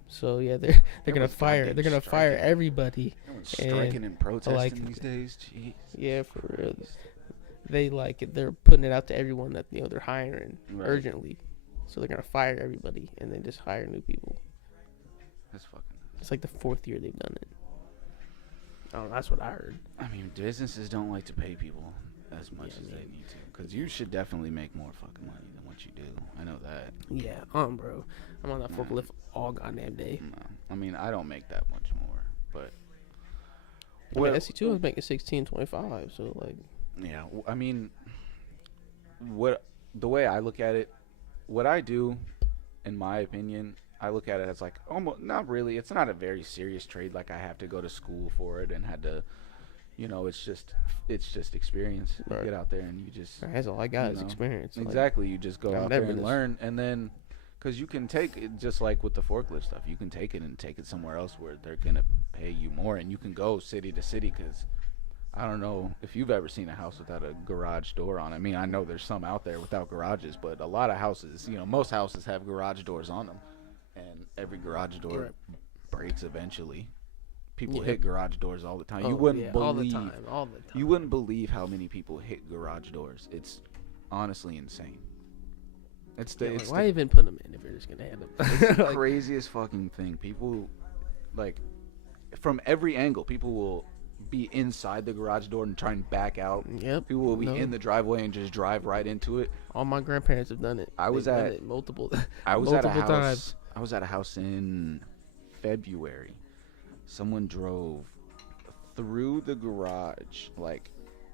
so yeah, they're gonna Everyone's fire goddamn striking. everybody. Everyone's striking and protesting like, these days. Jeez. Yeah, for real. They're putting it out to everyone that they're hiring Right. urgently, so they're gonna fire everybody and then just hire new people. That's fucking. It's like the 4th year they've done it. Oh, that's what I heard. I mean, businesses don't like to pay people as much as they need to, because you should definitely make more fucking money than what you do. I know that. Yeah, bro, I'm on that forklift all goddamn day. No, I mean, I don't make that much more, but I mean, SC2 was making 16.25, so like. yeah, I mean, the way I look at it, what I do, in my opinion, I look at it as like almost not really. It's not a very serious trade. Like I have to go to school for it and had to, it's just experience. Right. You get out there and you just. That's all I got is experience. Exactly, you just go I've out there never and been learn, and then, because you can take it just like with the forklift stuff, you can take it somewhere else where they're gonna pay you more, and you can go city to city. Because I don't know if you've ever seen a house without a garage door on it. I mean, I know there's some out there without garages, but a lot of houses, most houses have garage doors on them, and every garage door breaks eventually. People hit garage doors all the time. You wouldn't believe all the time. You wouldn't believe how many people hit garage doors. It's honestly insane. Why even put them in if you're just gonna have them? It's the craziest fucking thing. People, like, from every angle, people will be inside the garage door and try and back out. Yep. People will be in the driveway and just drive right into it. All my grandparents have done it. I was They've at done it multiple times. I was at a house in February. Someone drove through the garage, like,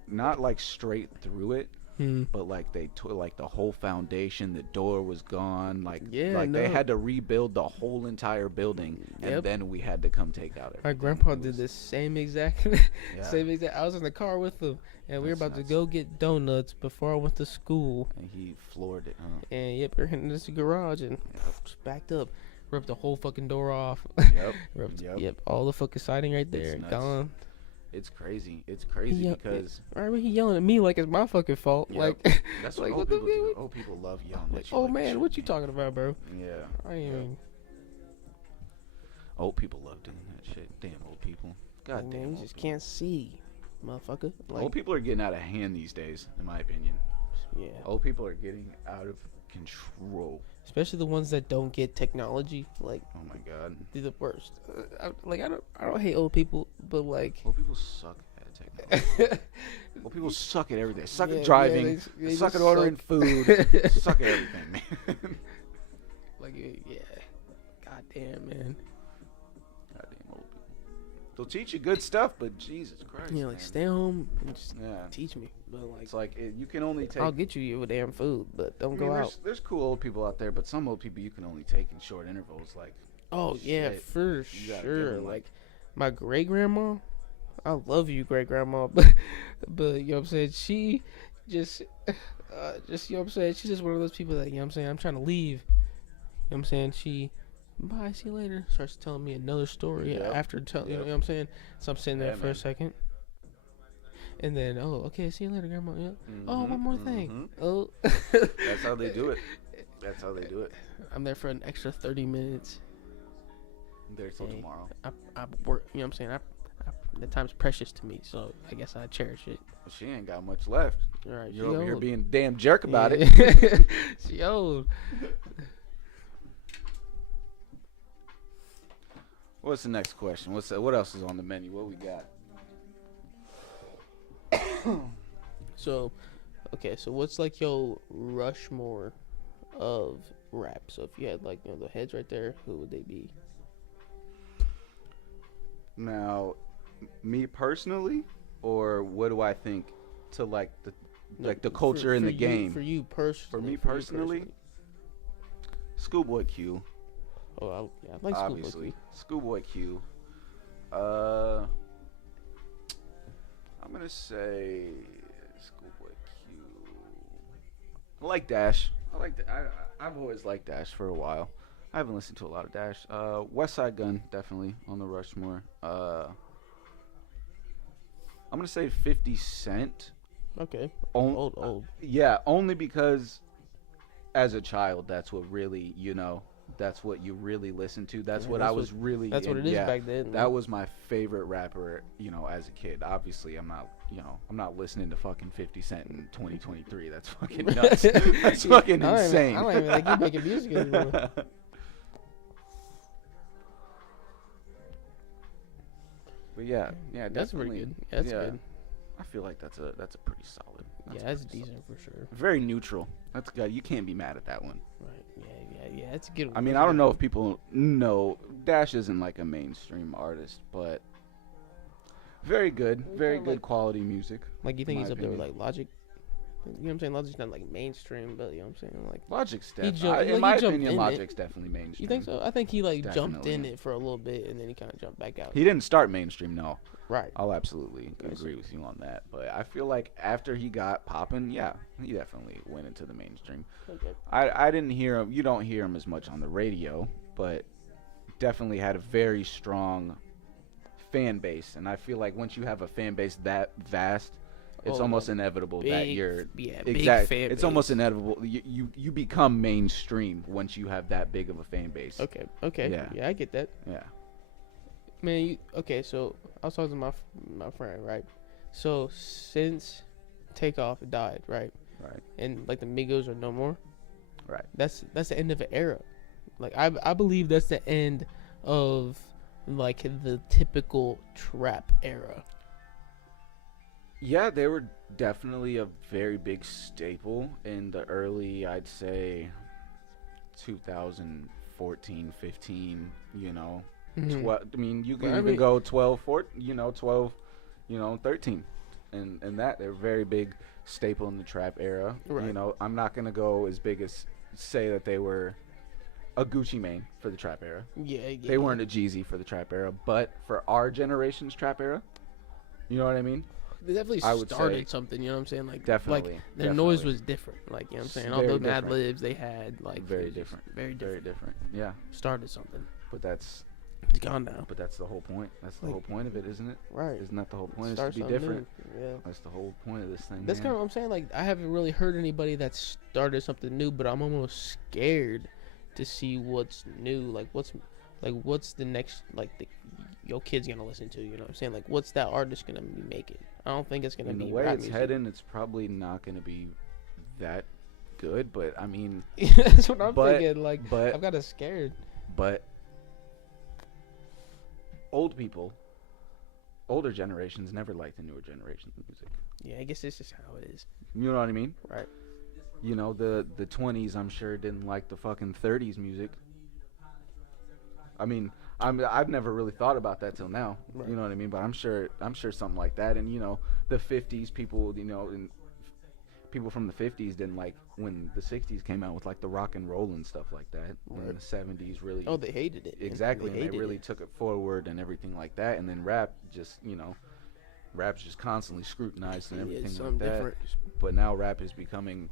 not like straight through it, but like they took like the whole foundation, the door was gone, like Yeah, they had to rebuild the whole entire building, and then we had to come take out everything. My grandpa did the same exact Yeah. same exact. I was in the car with him, and we were That's about to nuts. go get donuts before I went to school. And he floored it, huh? And yep, we're in this garage and just backed up, ripped the whole fucking door off. Yep. Yep, all the fucking siding right there, nuts. gone. It's crazy. It's crazy because I remember he yelling at me like it's my fucking fault. Yep. Like that's like, what what old the people do. fuck? Old people love yelling Like, at you. oh like man, shit, what you talking about, bro? Yeah. I ain't even. Old people love doing that shit. Damn old people. God Like, damn. man, you old just people. can't see, motherfucker. Like, Old people are getting out of hand these days, in my opinion. yeah. Old people are getting out of control. Especially the ones that don't get technology. Like, Oh my god. they're the worst. I don't hate old people, but like. Old people suck at technology. Old people suck at everything. Suck Yeah, at driving. yeah, they suck just at ordering suck. food. Suck at everything, man. Like, yeah. God damn, man. Goddamn old people. They'll teach you good stuff, but Jesus Christ. Yeah, like, man. stay home and just Yeah. teach me. But like, It's like you can only take. I'll get you your damn food, but don't I go mean, out. there's cool old people out there, but some old people you can only take in short intervals. Like, Oh yeah, shit. for You gotta give sure. them, Like my great grandma, I love you, great grandma, but you know what I'm saying. She just you know what I'm saying. She's just one of those people that you know what I'm saying. I'm trying to leave. You know what I'm saying. She, bye, see you later. Starts telling me another story Yep. after you know Yep. what I'm saying. So I'm sitting there Yeah, for man. a second. And then, oh, okay, see you later, grandma. Yeah. Oh, one more thing. Oh. That's how they do it. That's how they do it. I'm there for an extra 30 minutes. They're till Hey, tomorrow. I work, you know what I'm saying? The time's precious to me, so I guess I cherish it. Well, she ain't got much left. All right, You're over here being a damn jerk about it. it. She old. What's the next question? What else is on the menu? What we got? So, okay, so what's like your Rushmore of rap? So if you had like, you know, the heads right there, who would they be? Now, me personally, or what do I think to like the culture in the game? For you personally. For me personally, Schoolboy Q, Oh, I like obviously. Schoolboy Q. I'm gonna say Schoolboy Q. I like Dash. I've always liked Dash for a while. I haven't listened to a lot of Dash. West Side Gun definitely on the Rushmore. I'm gonna say 50 Cent. Okay. On- Old. Yeah, only because as a child, that's what really, that's what you really listen to. That's Yeah, what that's I was really. That's what it is back then. That was my favorite rapper, as a kid. Obviously, I'm not listening to fucking 50 Cent in 2023. That's fucking nuts. That's fucking insane. I don't even think you making music anymore. But yeah, That's definitely. pretty good. Yeah, that's good. I feel like that's a pretty solid. Yeah, that's decent for sure. Very neutral. That's good. You can't be mad at that one. Right. Yeah. That's a good one. I mean, I don't know if people know Dash isn't like a mainstream artist, but very good, very kinda good like- quality music. Like, you think my he's up there with opinion. like Logic? You know what I'm saying? Logic's not like mainstream, but you know what I'm saying? Like, Logic's He definitely, ju- in like, my he jumped opinion, in it. Logic's definitely mainstream. you think so? I think he like jumped in Definitely. it for a little bit and then he kind of jumped back out. He didn't start mainstream, no. Right. I'll absolutely Okay, agree with you on that. But I feel like after he got popping, yeah, he definitely went into the mainstream. Okay. I didn't hear him. You don't hear him as much on the radio, but definitely had a very strong fan base. And I feel like once you have a fan base that vast, it's Oh, almost inevitable that big- you're yeah, big exactly. fan It's almost base. inevitable. You become mainstream once you have that big of a fan base. Okay. Yeah. Yeah, I get that. Yeah. Man, okay, so I was talking to my friend, right? So since Takeoff died, right? Right. And like the Migos are no more. Right. That's the end of an era. Like I believe that's the end of like the typical trap era. Yeah, they were definitely a very big staple in the early, I'd say, 2014, 15, Mhm. 12, I mean, you can Well, I even mean- go 12, 14, 12, 13. and that they're very big staple in the trap era. Right. You know, I'm not gonna go as big as say that they were a Gucci Mane for the trap era. Yeah. They weren't a Jeezy for the trap era, but for our generation's trap era, you know what I mean? They definitely I would started say something, you know what I'm saying? Like definitely, like their noise was different. Like, you know what I'm saying? All Very those Mad different. Libs they had, like Very it was different. Very different. Very different. Yeah, Started something. but that's It's gone now. the whole point. That's the Like- whole point of it, isn't it? Right. Isn't that the whole point? Is Start to be something different. new. Yeah. That's the whole point of this thing. That's man. kind of what I'm saying. Like, I haven't really heard anybody that started something new, but I'm almost scared to see what's new. Like, what's the next, like, your kid's gonna listen to? You know what I'm saying? Like, what's that artist gonna be making? I don't think it's gonna In be the way rap it's music. heading, it's probably not going to be that good. But I mean, That's what I'm But- thinking. Like, but I'm kind of scared. but old people, older generations never liked the newer generation's music. Yeah, I guess this is how it is. You know what I mean? Right. You know, the 20s, I'm sure, didn't like the fucking 30s music. I mean, I've never really thought about that till now. Right. You know what I mean? But I'm sure something like that. And you know, the 50s people, you know, and people from the 50s didn't like when the 60s came out with like the rock and roll and stuff like that. Right. And the 70s really Oh, they hated it. man. exactly, and they hated really it. took it forward and everything like that. And then rap just, you know, rap's just constantly scrutinized and Yeah, everything it's like something that. different. But now rap is becoming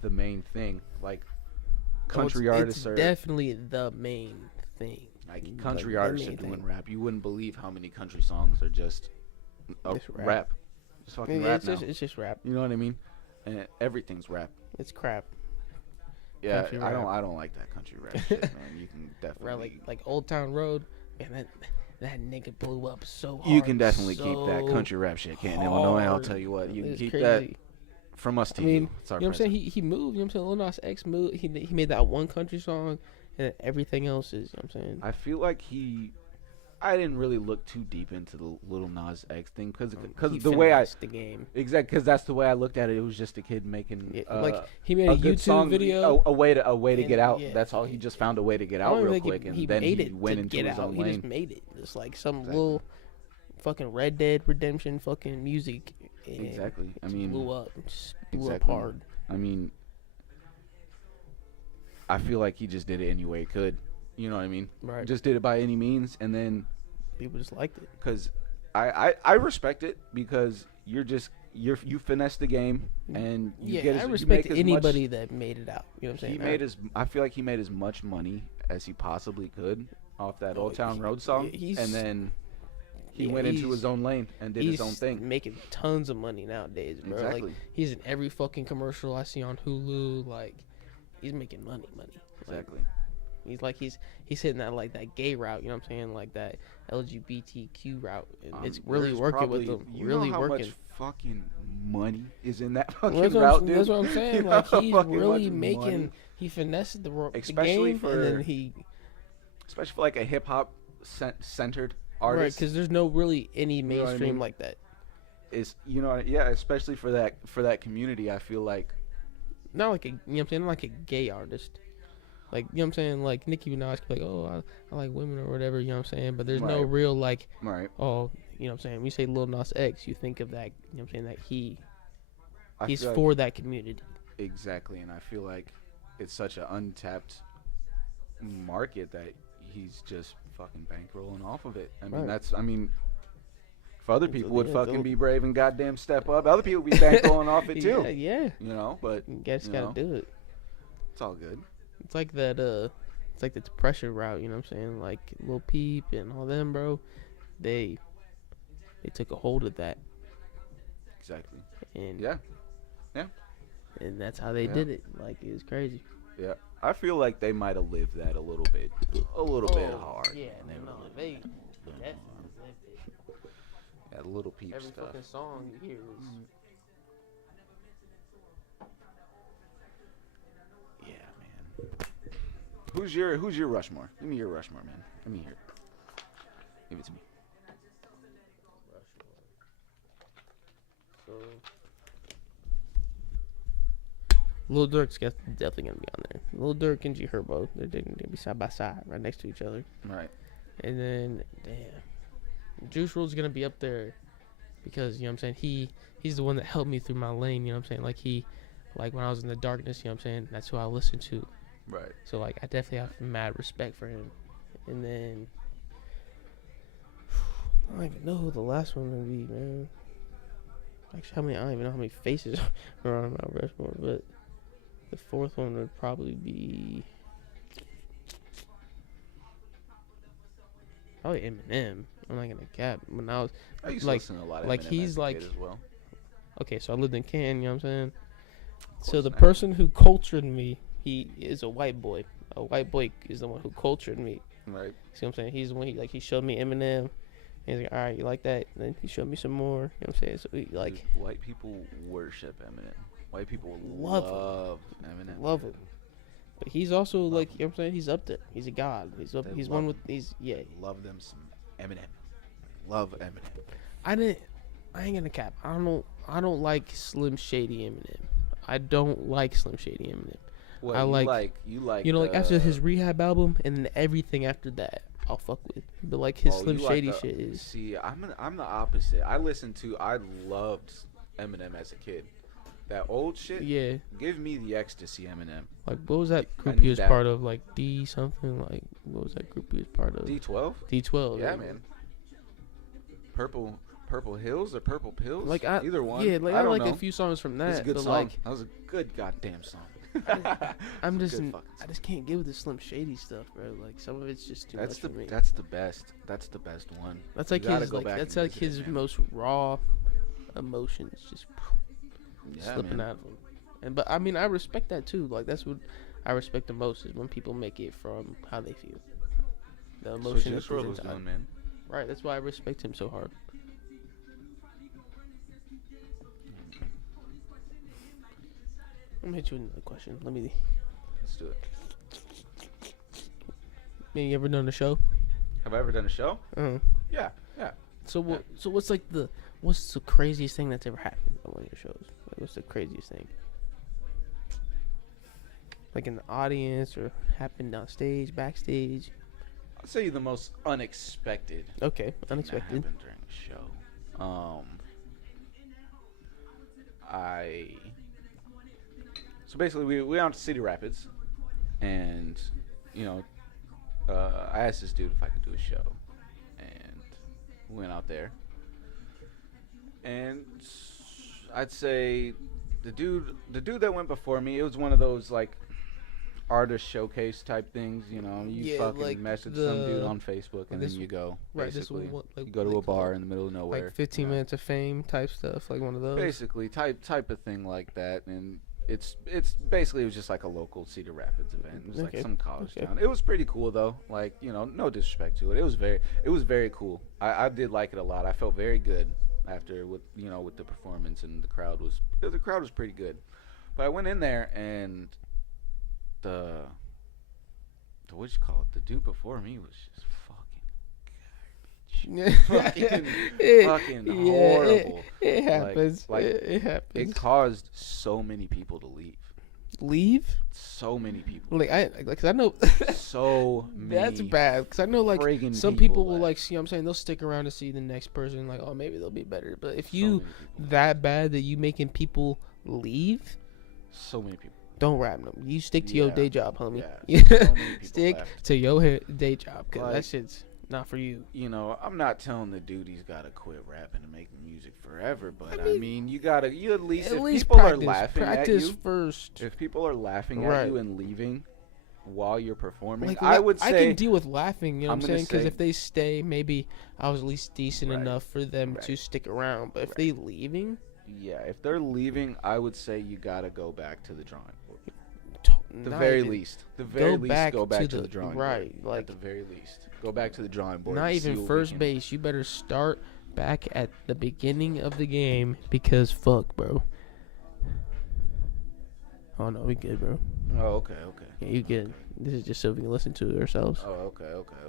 the main thing. Like country it's artists are definitely the main thing. like country the artists are main doing thing. rap. You wouldn't believe how many country songs are just Just rap. rap. Just fucking Yeah, rap now. it's just rap. You know what I mean? And everything's rap. It's crap. Yeah, Country I rap. don't like that country rap shit, man. You can definitely Right, like Old Town Road. Man, that nigga blew up so hard. you can definitely keep that so country rap shit, can't Illinois. I'll hard. tell you what, you can It's keep crazy. that from us to I mean, you. It's our you know what I'm saying? present. He moved. You know what I'm saying? Lil Nas X moved. He made that one country song, and everything else is. You know what I'm saying? I feel like I didn't really look too deep into the Little Nas X thing because He the way I finessed the game. exactly because that's the way I looked at it. It was just a kid making Yeah, like he made a a good YouTube song, video. a way to and, get out. yeah, That's all. He just found a way to get I out don't real think quick, and he then made he it went to into get his out. own He lane. just made it. It's like some Exactly. little fucking Red Dead Redemption fucking music. And Exactly. I it mean, blew up. Just blew exactly. up hard. I mean, I feel like he just did it any way he could. You know what I mean? Right. Just did it by any means, and then People just liked it. because I respect it because you finesse the game and you Yeah, get I you respect make as anybody that made it out. You know what I'm He saying? made I feel like he made as much money as he possibly could off that Oh, Old Town he- Road song, he's- and then he yeah, went into he's- his own lane and did his own thing. Making tons of money nowadays, bro. Exactly. Like he's in every fucking commercial I see on Hulu. Like he's making money. Like, Exactly. he's hitting that like that gay route. You know what I'm saying? Like that LGBTQ route. And it's really There's working probably- with them. You Really know how working. much fucking money is in that Well, fucking that's, route, what dude. that's what I'm You saying. know Like how he's fucking really much making. money- He finessed the Especially game, for- and then he especially for like a hip hop centered right artist. because there's no really any know what I mainstream mean? like that. Is yeah, especially for that community. I feel like Not like a, you know what I'm saying, not like a gay artist. Like, you know what I'm saying, like Nicki Minaj could be like, oh, I like women or whatever, you know what I'm saying, but there's no Right. real like, right. oh, you know what I'm saying, when you say Lil Nas X, you think of that, you know what I'm saying, that I he's feel like- for that community. exactly, and I feel like it's such an untapped market that he's just fucking bankrolling off of it. I mean, Right. if other So, people would yeah, fucking they'll- be brave and goddamn step up, other people would be bankrolling off it too. Yeah. You know, but You guys you gotta know, do it. it's all good. It's like that, it's like the depression route, you know what I'm saying, like Lil Peep and all them, bro, they took a hold of that, Exactly. and Yeah. and that's how they Yeah. did it. Like, it was crazy. Yeah. I feel like they might have lived that a little bit hard. Yeah, They no, really they lived definitely lived it. that little Peep Every stuff. fucking song you hear is Yeah, man. Who's your Rushmore? Give me your Rushmore, man. Let me hear it. Give it to me. so. Lil Durk's definitely gonna be on there. Lil Durk and G Herbo, they're gonna be side by side, right next to each other. Right. And then, damn, Juice WRLD's gonna be up there because you know what I'm saying he's the one that helped me through my lane. You know what I'm saying? Like when I was in the darkness. You know what I'm saying? That's who I listened to. Right. So like I definitely have mad respect for him. And then I don't even know who the last one would be, man. Actually, I don't even know how many faces are on Mount Rushmore, but the fourth one would probably be probably Eminem. I'm not gonna cap. When I used to like, listen to a lot of like Eminem he's as a like, kid as well. okay, so I lived in Canton, you know what I'm saying? So the not. person who cultured me, he is a white boy. A white boy is the one who cultured me. Right. See what I'm saying? He's the one he showed me Eminem. He's like, all right, you like that? And then he showed me some more. You know what I'm saying? So he like white people worship Eminem. White people love Eminem. Love him. But he's also like, you know what I'm saying? He's up there. He's a god. He's up. He's one with these. Yeah. Love them some Eminem. Love Eminem. I ain't gonna cap. I don't like Slim Shady Eminem. I don't like Slim Shady Eminem. What, I you like you know, like after his rehab album and then everything after that, I'll fuck with. But like his Slim Shady shit is. See, I'm the opposite. I loved Eminem as a kid. That old shit. Yeah. Give me the ecstasy, Eminem. Like what was that group he was part of? Like D something. Like what was that group he was part of? D12. D12. Yeah, man. Purple Hills or Purple Pills? Like either one. Yeah, like I like know. a few songs from that. It was a good but song. like That was a good goddamn song. I just can't get with the Slim Shady stuff, bro. Like some of it's just too much for me. That's the best. That's the best one. That's like his most raw emotions just slipping out of him. But I mean, I respect that too. Like that's what I respect the most is when people make it from how they feel. The emotion is doing, man. Right. That's why I respect him so hard. I'm gonna hit you with another question. Let's do it. Man, you ever done a show? Have I ever done a show? Yeah. So what's the craziest thing that's ever happened on one of your shows? Like, what's the craziest thing? Like in the audience or happened on stage, backstage? I'll say the most unexpected. Okay, unexpected. That happened during the show. So basically, we went out to Cedar Rapids, and I asked this dude if I could do a show, and we went out there, and I'd say the dude that went before me, it was one of those like artist showcase type things, you fucking like message some dude on Facebook and then you go. Right, basically. You go to a bar in the middle of nowhere. Like 15 minutes of fame type stuff, like one of those. Basically, type of thing like that, and it's basically it was just like a local Cedar Rapids event. It was like some college town. It was pretty cool though. Like no disrespect to it. It was very cool. I did like it a lot. I felt very good after with the performance, and the crowd was pretty good. But I went in there and the what you call it? The dude before me was just fucking horrible. It happens. It happens. It caused so many people to leave. So many people. Cause I know. So many. That's bad. Cause I know like some people will like see. I'm saying they'll stick around to see the next person. Like, oh, maybe they'll be better. But if you that bad that you making people leave, so many people. Don't rap them. You stick to your day job, homie. Yeah. So stick to your day job, cause that shit's not for you. I'm not telling the dude he's gotta quit rapping and making music forever, but I mean you at least if people are laughing at you first. If people are laughing at you and leaving while you're performing, like, I would say I can deal with laughing. You know what I'm saying? Because if they stay, maybe I was at least decent enough for them to stick around. But if they leaving, if they're leaving, I would say you gotta go back to the drawing board. The not very even, least, go back to the drawing board. Right, like at the very least, go back to the drawing board. Not even first base. You better start back at the beginning of the game because fuck, bro. Oh no, we good, bro. Oh, okay. Yeah, you good. This is just so we can listen to it ourselves. Oh, okay. I don't know.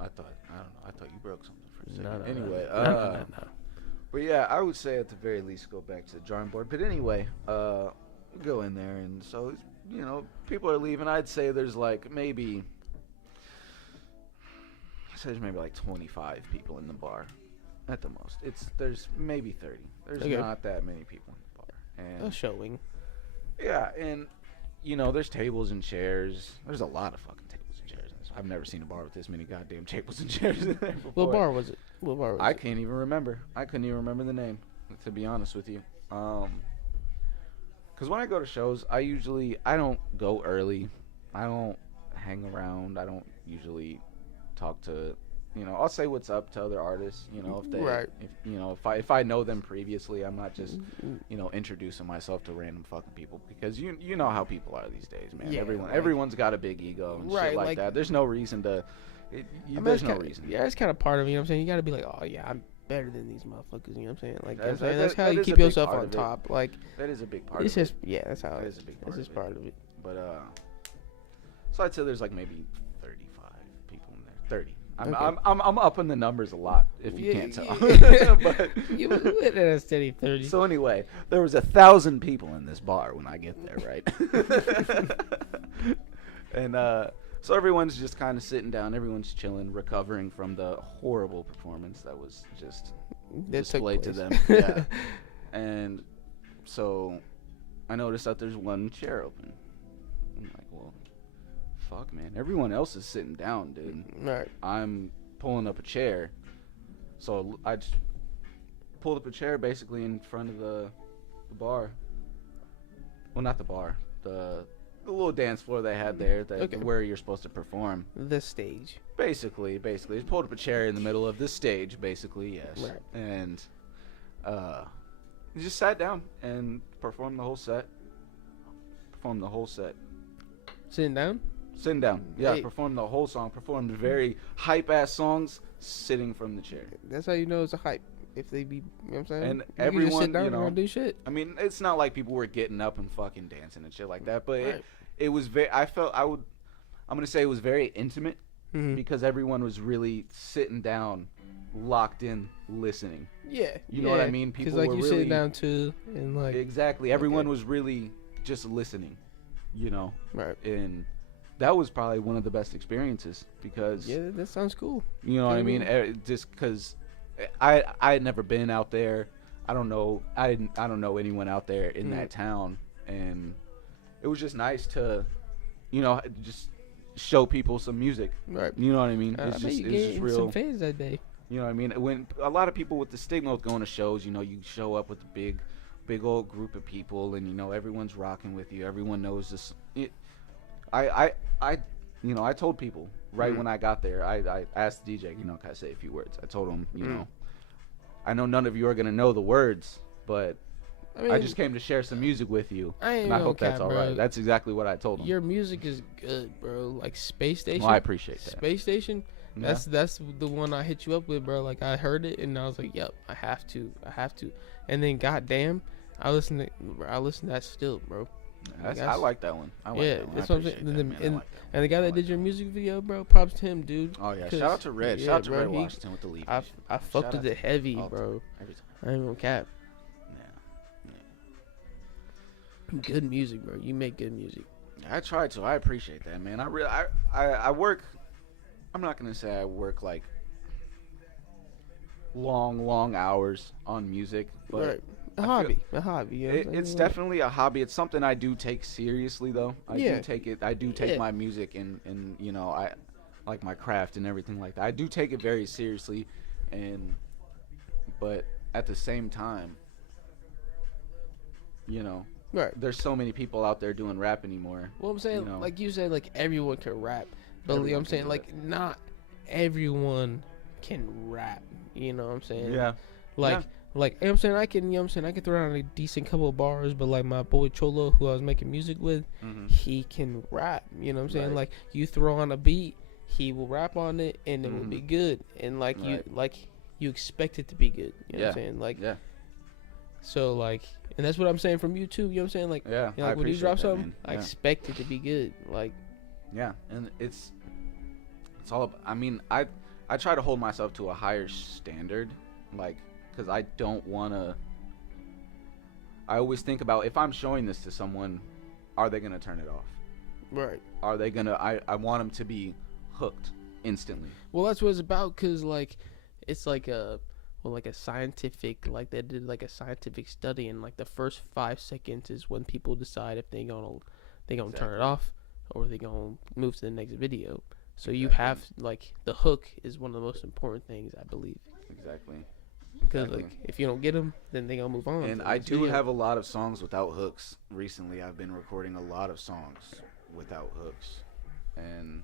I thought you broke something for a second. No. Anyway, no. But yeah, I would say at the very least go back to the drawing board. But anyway, we go in there, and so people are leaving. I'd say there's like maybe like 25 people in the bar, At the most. There's maybe 30. There's not that many people in the bar. And a showing. Yeah, and there's tables and chairs. There's a lot of fucking tables and chairs. I've never seen a bar with this many goddamn tables and chairs in there before. What bar was it? I can't even remember. I couldn't even remember the name, to be honest with you. Because when I go to shows, I don't go early. I don't hang around. I don't usually talk to, I'll say what's up to other artists, if they, right. if I know them previously, I'm not just, introducing myself to random fucking people, because you know how people are these days, man. Yeah, everyone's got a big ego and shit like that. There's no reason to, there's no reason. Yeah, it's kind of part of it, you know what I'm saying? You got to be like, oh yeah, I'm better than these motherfuckers, you know what I'm saying? Like, that's how you keep yourself on top. Like, that is a big part of it. Yeah, that's how it it is. A big part That's just part of it. But, so I'd say there's like maybe 35 people in there. 30. I'm up in the numbers a lot, if you can't tell. But you went at a steady 30. So anyway, there was 1,000 people in this bar when I get there, right? And so everyone's just kind of sitting down, everyone's chilling, recovering from the horrible performance that was just displayed to them. Yeah. And so I noticed that there's one chair open. I'm like, well, fuck, man. Everyone else is sitting down, dude. Right. I'm pulling up a chair. So I just pulled up a chair basically in front of the bar. Well, not the bar. The little dance floor they had there where you're supposed to perform. The stage. Basically. Just pulled up a chair in the middle of the stage, basically, yes. Right. And just sat down and performed the whole set. Sitting down? Sitting down. Yeah, hey. Performed the whole song. Performed very hype-ass songs sitting from the chair. That's how you know it's a hype. If they be, you know what I'm saying? And everyone, just sit down and do shit. I mean, it's not like people were getting up and fucking dancing and shit like that, but it was very, I'm going to say it was very intimate because everyone was really sitting down, locked in, listening. Yeah. You know what I mean? People were really sitting down too, and like. Exactly. Everyone was really just listening, Right. And that was probably one of the best experiences because. Yeah, that sounds cool. You know what I mean? Just because. I had never been out there. I don't know anyone out there in that town, and it was just nice to, just show people some music. Right. You know what I mean? It's just real. Some fans that day. You know what I mean? When a lot of people with the stigma of going to shows, you show up with a big old group of people, and everyone's rocking with you. Everyone knows this. I told people. Right when I got there, I asked the DJ, can I say a few words? I told him, I know none of you are going to know the words, but I just came to share some music with you, and I hope that's all right. That's exactly what I told him. Your music is good, bro. Like Space Station. Well, I appreciate that. Space Station, that's the one I hit you up with, bro. Like, I heard it, and I was like, yep, I have to. And then, goddamn, I listened to that still, bro. I like that one. That's what I'm saying. And the guy that did your music video, bro, props to him, dude. Oh yeah, shout out to Red. Shout out to Red Washington with the leaf. I fucked with it heavy, bro. I ain't gonna cap. Yeah. Good music, bro. You make good music. I try to. I appreciate that, man. I work. I'm not gonna say I work like long hours on music, but. Right. A hobby. It's definitely a hobby. It's something I do take seriously, though. I do take my music and I like my craft and everything like that. I do take it very seriously, but at the same time, right. There's so many people out there doing rap anymore. Well, I'm saying, like you said, like everyone can rap, but I'm saying, like not everyone can rap. You know what I'm saying? Yeah. Like, you know what I'm saying, I can throw out a decent couple of bars, but like my boy Cholo, who I was making music with, he can rap. You know what I'm saying? Right. Like, you throw on a beat, he will rap on it, and it will be good. And like you expect it to be good. You know what I'm saying? Like, so like, and that's what I'm saying from you too. You know what I'm saying? Like, like when you drop something, I expect it to be good. Like, yeah, and it's all about. I mean, I try to hold myself to a higher standard, like. Because I don't want to. I always think about if I'm showing this to someone, are they going to turn it off? Right. Are they going to. I want them to be hooked instantly. Well, that's what it's about because, like, it's like like a scientific, like they did like a scientific study, and like the first 5 seconds is when people decide if they gonna turn it off or they gonna move to the next video. So you have like the hook is one of the most important things, I believe. Exactly. Because like if you don't get them, then they gonna move on. And I do have a lot of songs without hooks. Recently, I've been recording a lot of songs without hooks, and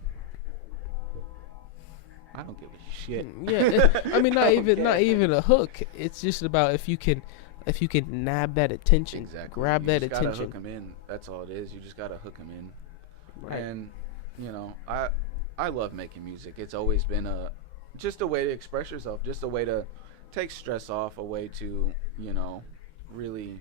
I don't give a shit. Yeah, I mean not even a hook. It's just about if you can nab that attention, grab that attention. You just gotta hook them in. That's all it is. You just gotta hook them in. Right. And you know, I love making music. It's always been just a way to express yourself, just a way to take stress off, a way to, you know, really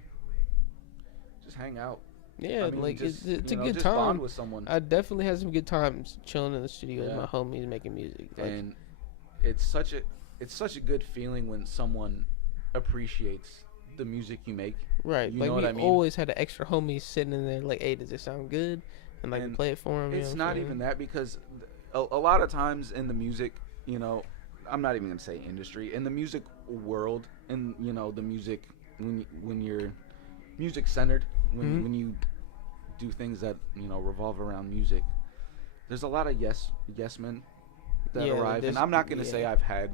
just hang out. Yeah, I mean, like it's a good time. Bond with someone. I definitely had some good times chilling in the studio with my homies making music. Like, and it's such a good feeling when someone appreciates the music you make. Right. You like know we what I mean? Always had an extra homie sitting in there like, hey, does it sound good? And like we play it for him. It's not even that, because a lot of times in the music, you know, I'm not even gonna say industry, in the music world, and you know, the music when you're music centered, when you do things that, you know, revolve around music, there's a lot of yes men that arrive, and I'm not gonna say I've had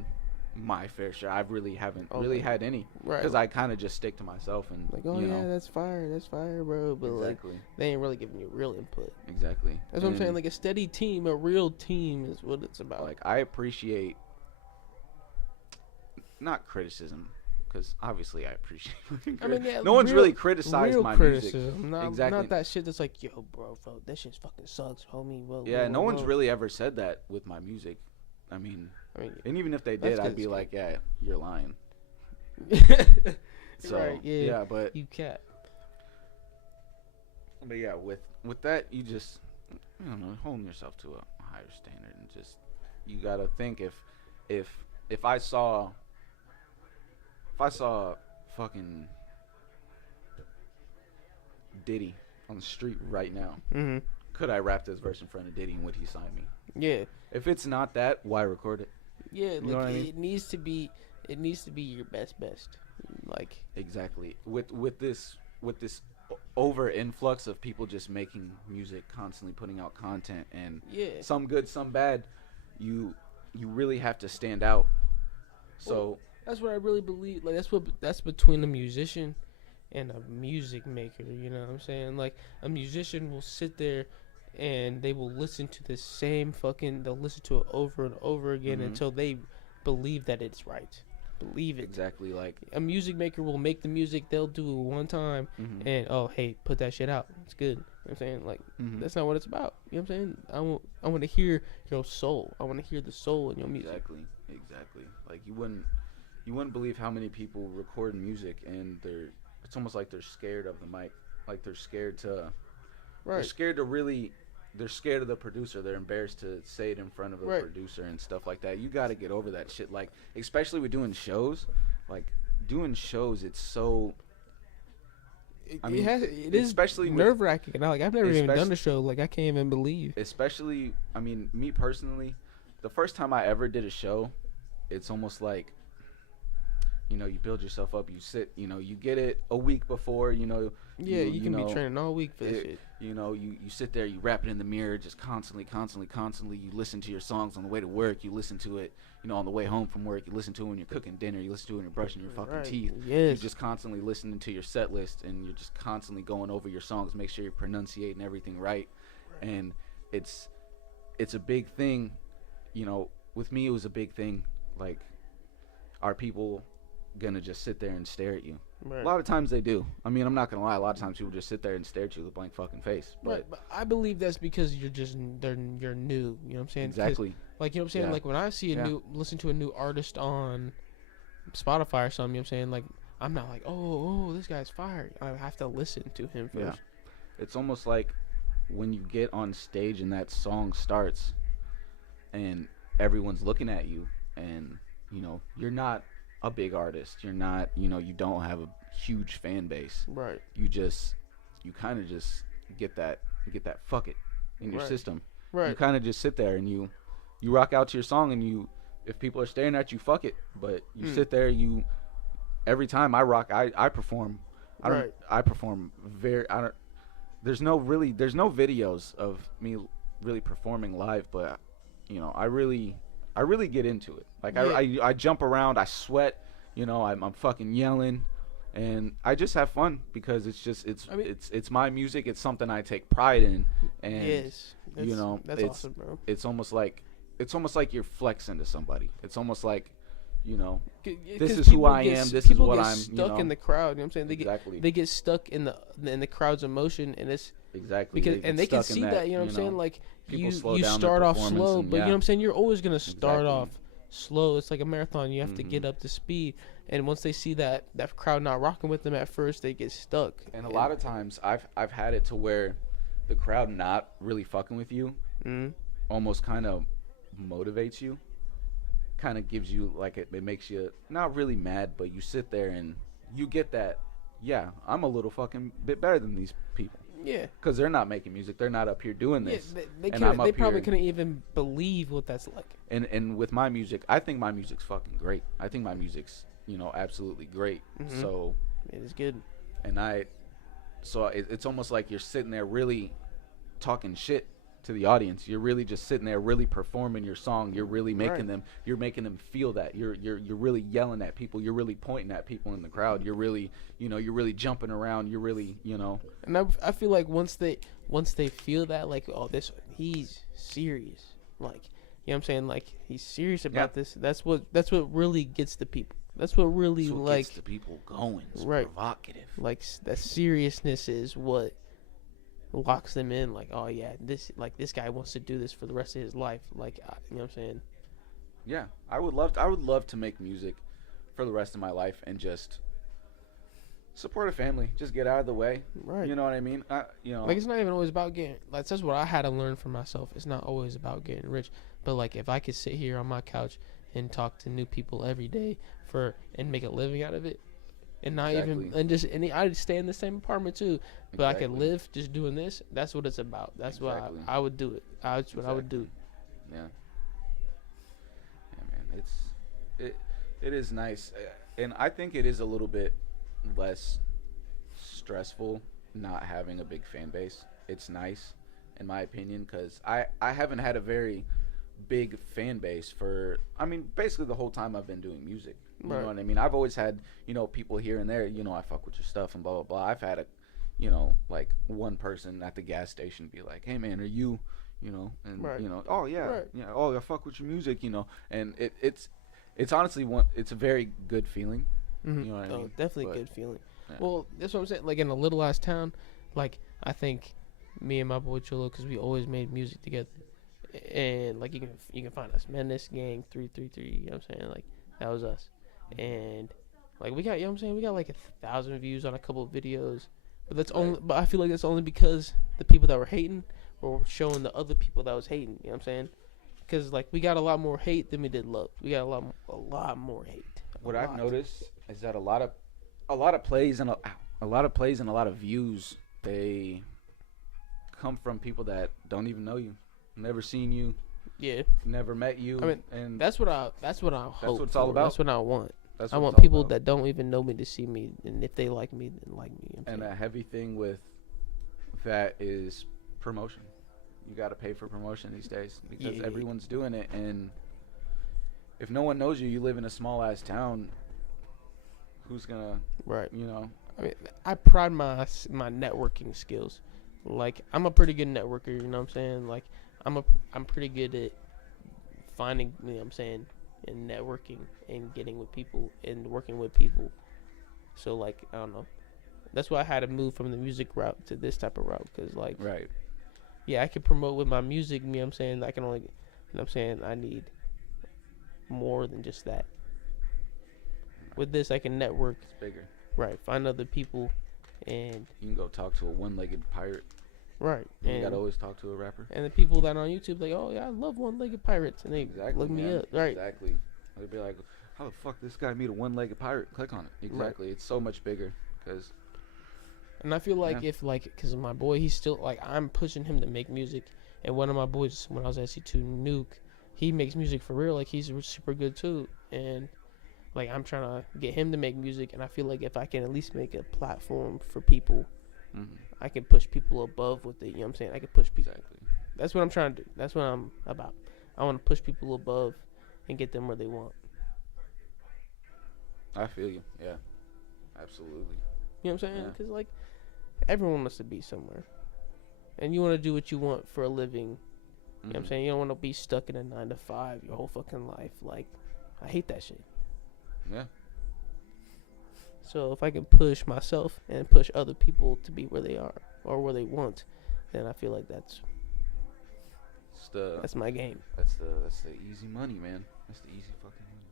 my fair share. I really haven't had any, because I kind of just stick to myself and like, oh, you know, that's fire, bro. But like, they ain't really giving you real input. Exactly. That's what I'm saying. Like a steady team, a real team is what it's about. Like I appreciate not criticism, because obviously I appreciate. I mean, no one's really criticized my music. Not that shit that's like, yo, bro, that shit fucking sucks, homie. No one's really ever said that with my music. I mean, and even if they did, I'd be like, yeah, you're lying. So right, yeah, but you cat. But yeah, with that, you just, I don't know, holding yourself to a higher standard, and just, you gotta think if I saw fucking Diddy on the street right now, could I rap this verse in front of Diddy and would he sign me? Yeah. If it's not that, why record it? Yeah, you know what I mean? It needs to be your best. Like exactly. With this over influx of people just making music, constantly putting out content, and some good, some bad, you really have to stand out. So that's what I really believe. Like that's between a musician and a music maker. You know what I'm saying? Like a musician will sit there and they will listen to the same they'll listen to it over and over again until they believe that it's right. Believe it. Exactly. Like a music maker will make the music, they'll do it one time and hey, put that shit out. It's good. You know what I'm saying? Like that's not what it's about. You know what I'm saying? I want to hear your soul. I want to hear the soul in your music. Exactly. Like you wouldn't believe how many people record music and it's almost like they're scared of the mic. Like they're scared to they're scared of the producer. They're embarrassed to say it in front of a producer and stuff like that. You got to get over that shit. Like, especially with doing shows. Like, doing shows, it's so... It is especially nerve-wracking. Like, I've never even done a show. Like, I can't even believe. Especially, I mean, me personally, the first time I ever did a show, it's almost like, you know, you build yourself up. You sit, you know, you get it a week before, you know... Yeah, you can be training all week for this shit. You know, you sit there, you rap it in the mirror, just constantly. You listen to your songs on the way to work. You listen to it, you know, on the way home from work. You listen to it when you're cooking dinner. You listen to it when you're brushing your fucking teeth. Yes. You're just constantly listening to your set list, and you're just constantly going over your songs, make sure you're pronunciating everything right. And it's a big thing, you know. With me, it was a big thing. Like, are people gonna just sit there and stare at you? Right. A lot of times they do. I mean, I'm not gonna lie. A lot of times people just sit there and stare at you with a blank fucking face. But I believe that's because you're new. You know what I'm saying? Exactly. Like, you know what I'm saying? Yeah. Like when I see listen to a new artist on Spotify or something, you know what I'm saying? Like I'm not like, oh, this guy's fire. I have to listen to him first. Yeah. It's almost like when you get on stage and that song starts, and everyone's looking at you, and you know you're not a big artist. You're not, you know, you don't have a huge fan base. Right. You kind of just get that fuck it in your system. Right. You kind of just sit there and you rock out to your song, and if people are staring at you, fuck it. But you sit there, every time I rock, I perform. I perform there's no videos of me really performing live, but I really get into it. Like I jump around, I sweat, I'm fucking yelling, and I just have fun because it's my music. It's something I take pride in, and that's awesome, bro. It's almost like you're flexing to somebody. It's almost like, this is who I am. This is what I'm. Stuck in the crowd. You know what I'm saying? They get stuck in the crowd's emotion, and it's because they can see that. You know what I'm saying? Like you start off slow, but you know what I'm saying. You're always gonna start off slow. It's like a marathon. You have to get up to speed, and once they see that crowd not rocking with them at first, they get stuck. And a lot of times, I've had it to where the crowd not really fucking with you, almost kind of motivates you. Kind of gives you like it makes you not really mad, but you sit there and you get that, I'm a little fucking bit better than these people. Yeah, because they're not making music, they're not up here doing this. They probably couldn't even believe what that's like. And with my music, I think my music's fucking great. I think my music's absolutely great. So it is good. And it's almost like you're sitting there really talking shit to the audience. You're really just sitting there really performing your song. You're really making them feel that. You're really yelling at people. You're really pointing at people in the crowd. You're really you're really jumping around. You're really And I feel like once they feel that, like, oh, he's serious, like, you know what I'm saying, like he's serious about this. That's what really gets the people. That's what really gets the people going. It's provocative. Like that seriousness is what locks them in, like, oh yeah, this guy wants to do this for the rest of his life, like, you know what I'm saying? Yeah, I would love to make music for the rest of my life and just support a family, just get out of the way, right? You know what I mean? Like, it's not even always about getting, like, that's what I had to learn for myself. It's not always about getting rich, but like, if I could sit here on my couch and talk to new people every day and make a living out of it, and not even I'd stay in the same apartment too, but I could live just doing this. That's what it's about. That's why I would do it. That's what I would do. Yeah, man, it is nice, and I think it is a little bit less stressful not having a big fan base. It's nice, in my opinion, because I haven't had a very big fan base for, basically the whole time I've been doing music. You know what I mean? I've always had, people here and there, I fuck with your stuff and blah, blah, blah. I've had like one person at the gas station be like, hey man, are you, oh yeah, oh, I fuck with your music, and it's honestly it's a very good feeling. You know what I mean? Definitely a good feeling. Yeah. Well, that's what I'm saying. Like, in a little ass town, like, I think me and my boy Cholo, because we always made music together, and like, you can find us, Menace Gang 333. You know what I'm saying? Like, that was us. And like, we got, you know what I'm saying, we got like 1,000 views on a couple of videos, but that's only, but I feel like that's only because the people that were hating were showing the other people that was hating. You know what I'm saying? Because like, we got a lot more hate than we did love. We got a lot more hate. What I've noticed is that a lot of plays and a lot of views, they come from people that don't even know you, never seen you, never met you. And that's what I hope. That's what it's all about. That's what I want. I want people that don't even know me to see me, and if they like me, then like me. You know and a heavy thing with that is promotion. You got to pay for promotion these days because everyone's doing it, and if no one knows you, you live in a small ass town. Who's gonna, I pride my networking skills. Like, I'm a pretty good networker. You know what I'm saying? Like, I'm pretty good at finding, you know what I'm saying, and networking and getting with people and working with people. So like, I don't know. That's why I had to move from the music route to this type of route, because like, I can promote with my music. You know what I'm saying? I can only, you know what I'm saying, I need more than just that. With this, I can network. It's bigger. Right. Find other people, and you can go talk to a one-legged pirate. Right. You gotta always talk to a rapper. And the people that are on YouTube, like, oh yeah, I love one-legged pirates, and they look me up. Right. Exactly. They'd be like, how the fuck this guy meet a one-legged pirate? Click on it. Exactly. Right. It's so much bigger, because. And I feel like if because my boy, he's still like, I'm pushing him to make music, and one of my boys when I was at SC2, Nuke, he makes music for real. Like he's super good too, and like I'm trying to get him to make music, and I feel like if I can at least make a platform for people, I can push people above what they. You know what I'm saying? I can push people. Exactly. That's what I'm trying to do. That's what I'm about. I want to push people above and get them where they want. I feel you. Yeah. Absolutely. You know what I'm saying? Yeah. Because like everyone wants to be somewhere, and you want to do what you want for a living. You know what I'm saying? You don't want to be stuck in a 9 to 5 your whole fucking life. Like, I hate that shit. Yeah. So if I can push myself and push other people to be where they are or where they want, then I feel like that's my game. That's the easy money, man. That's the easy fucking money.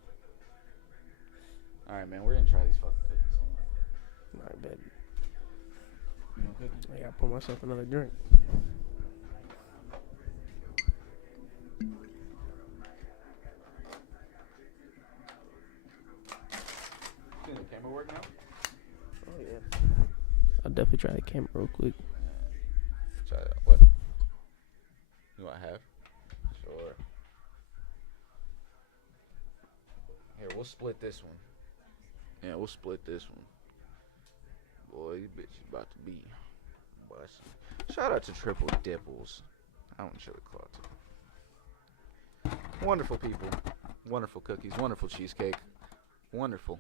All right, man. We're gonna try these fucking cookies. All right, baby. You want cookies? I gotta pour myself another drink. Can the camera work now? Oh yeah. I'll definitely try the camera real quick. Try that. What? You want half? Sure. Here, we'll split this one. Yeah, we'll split this one. Boy, you bitch is about to be busting. Shout out to Triple Dipples. I want chili claw too. Wonderful people. Wonderful cookies. Wonderful cheesecake. Wonderful.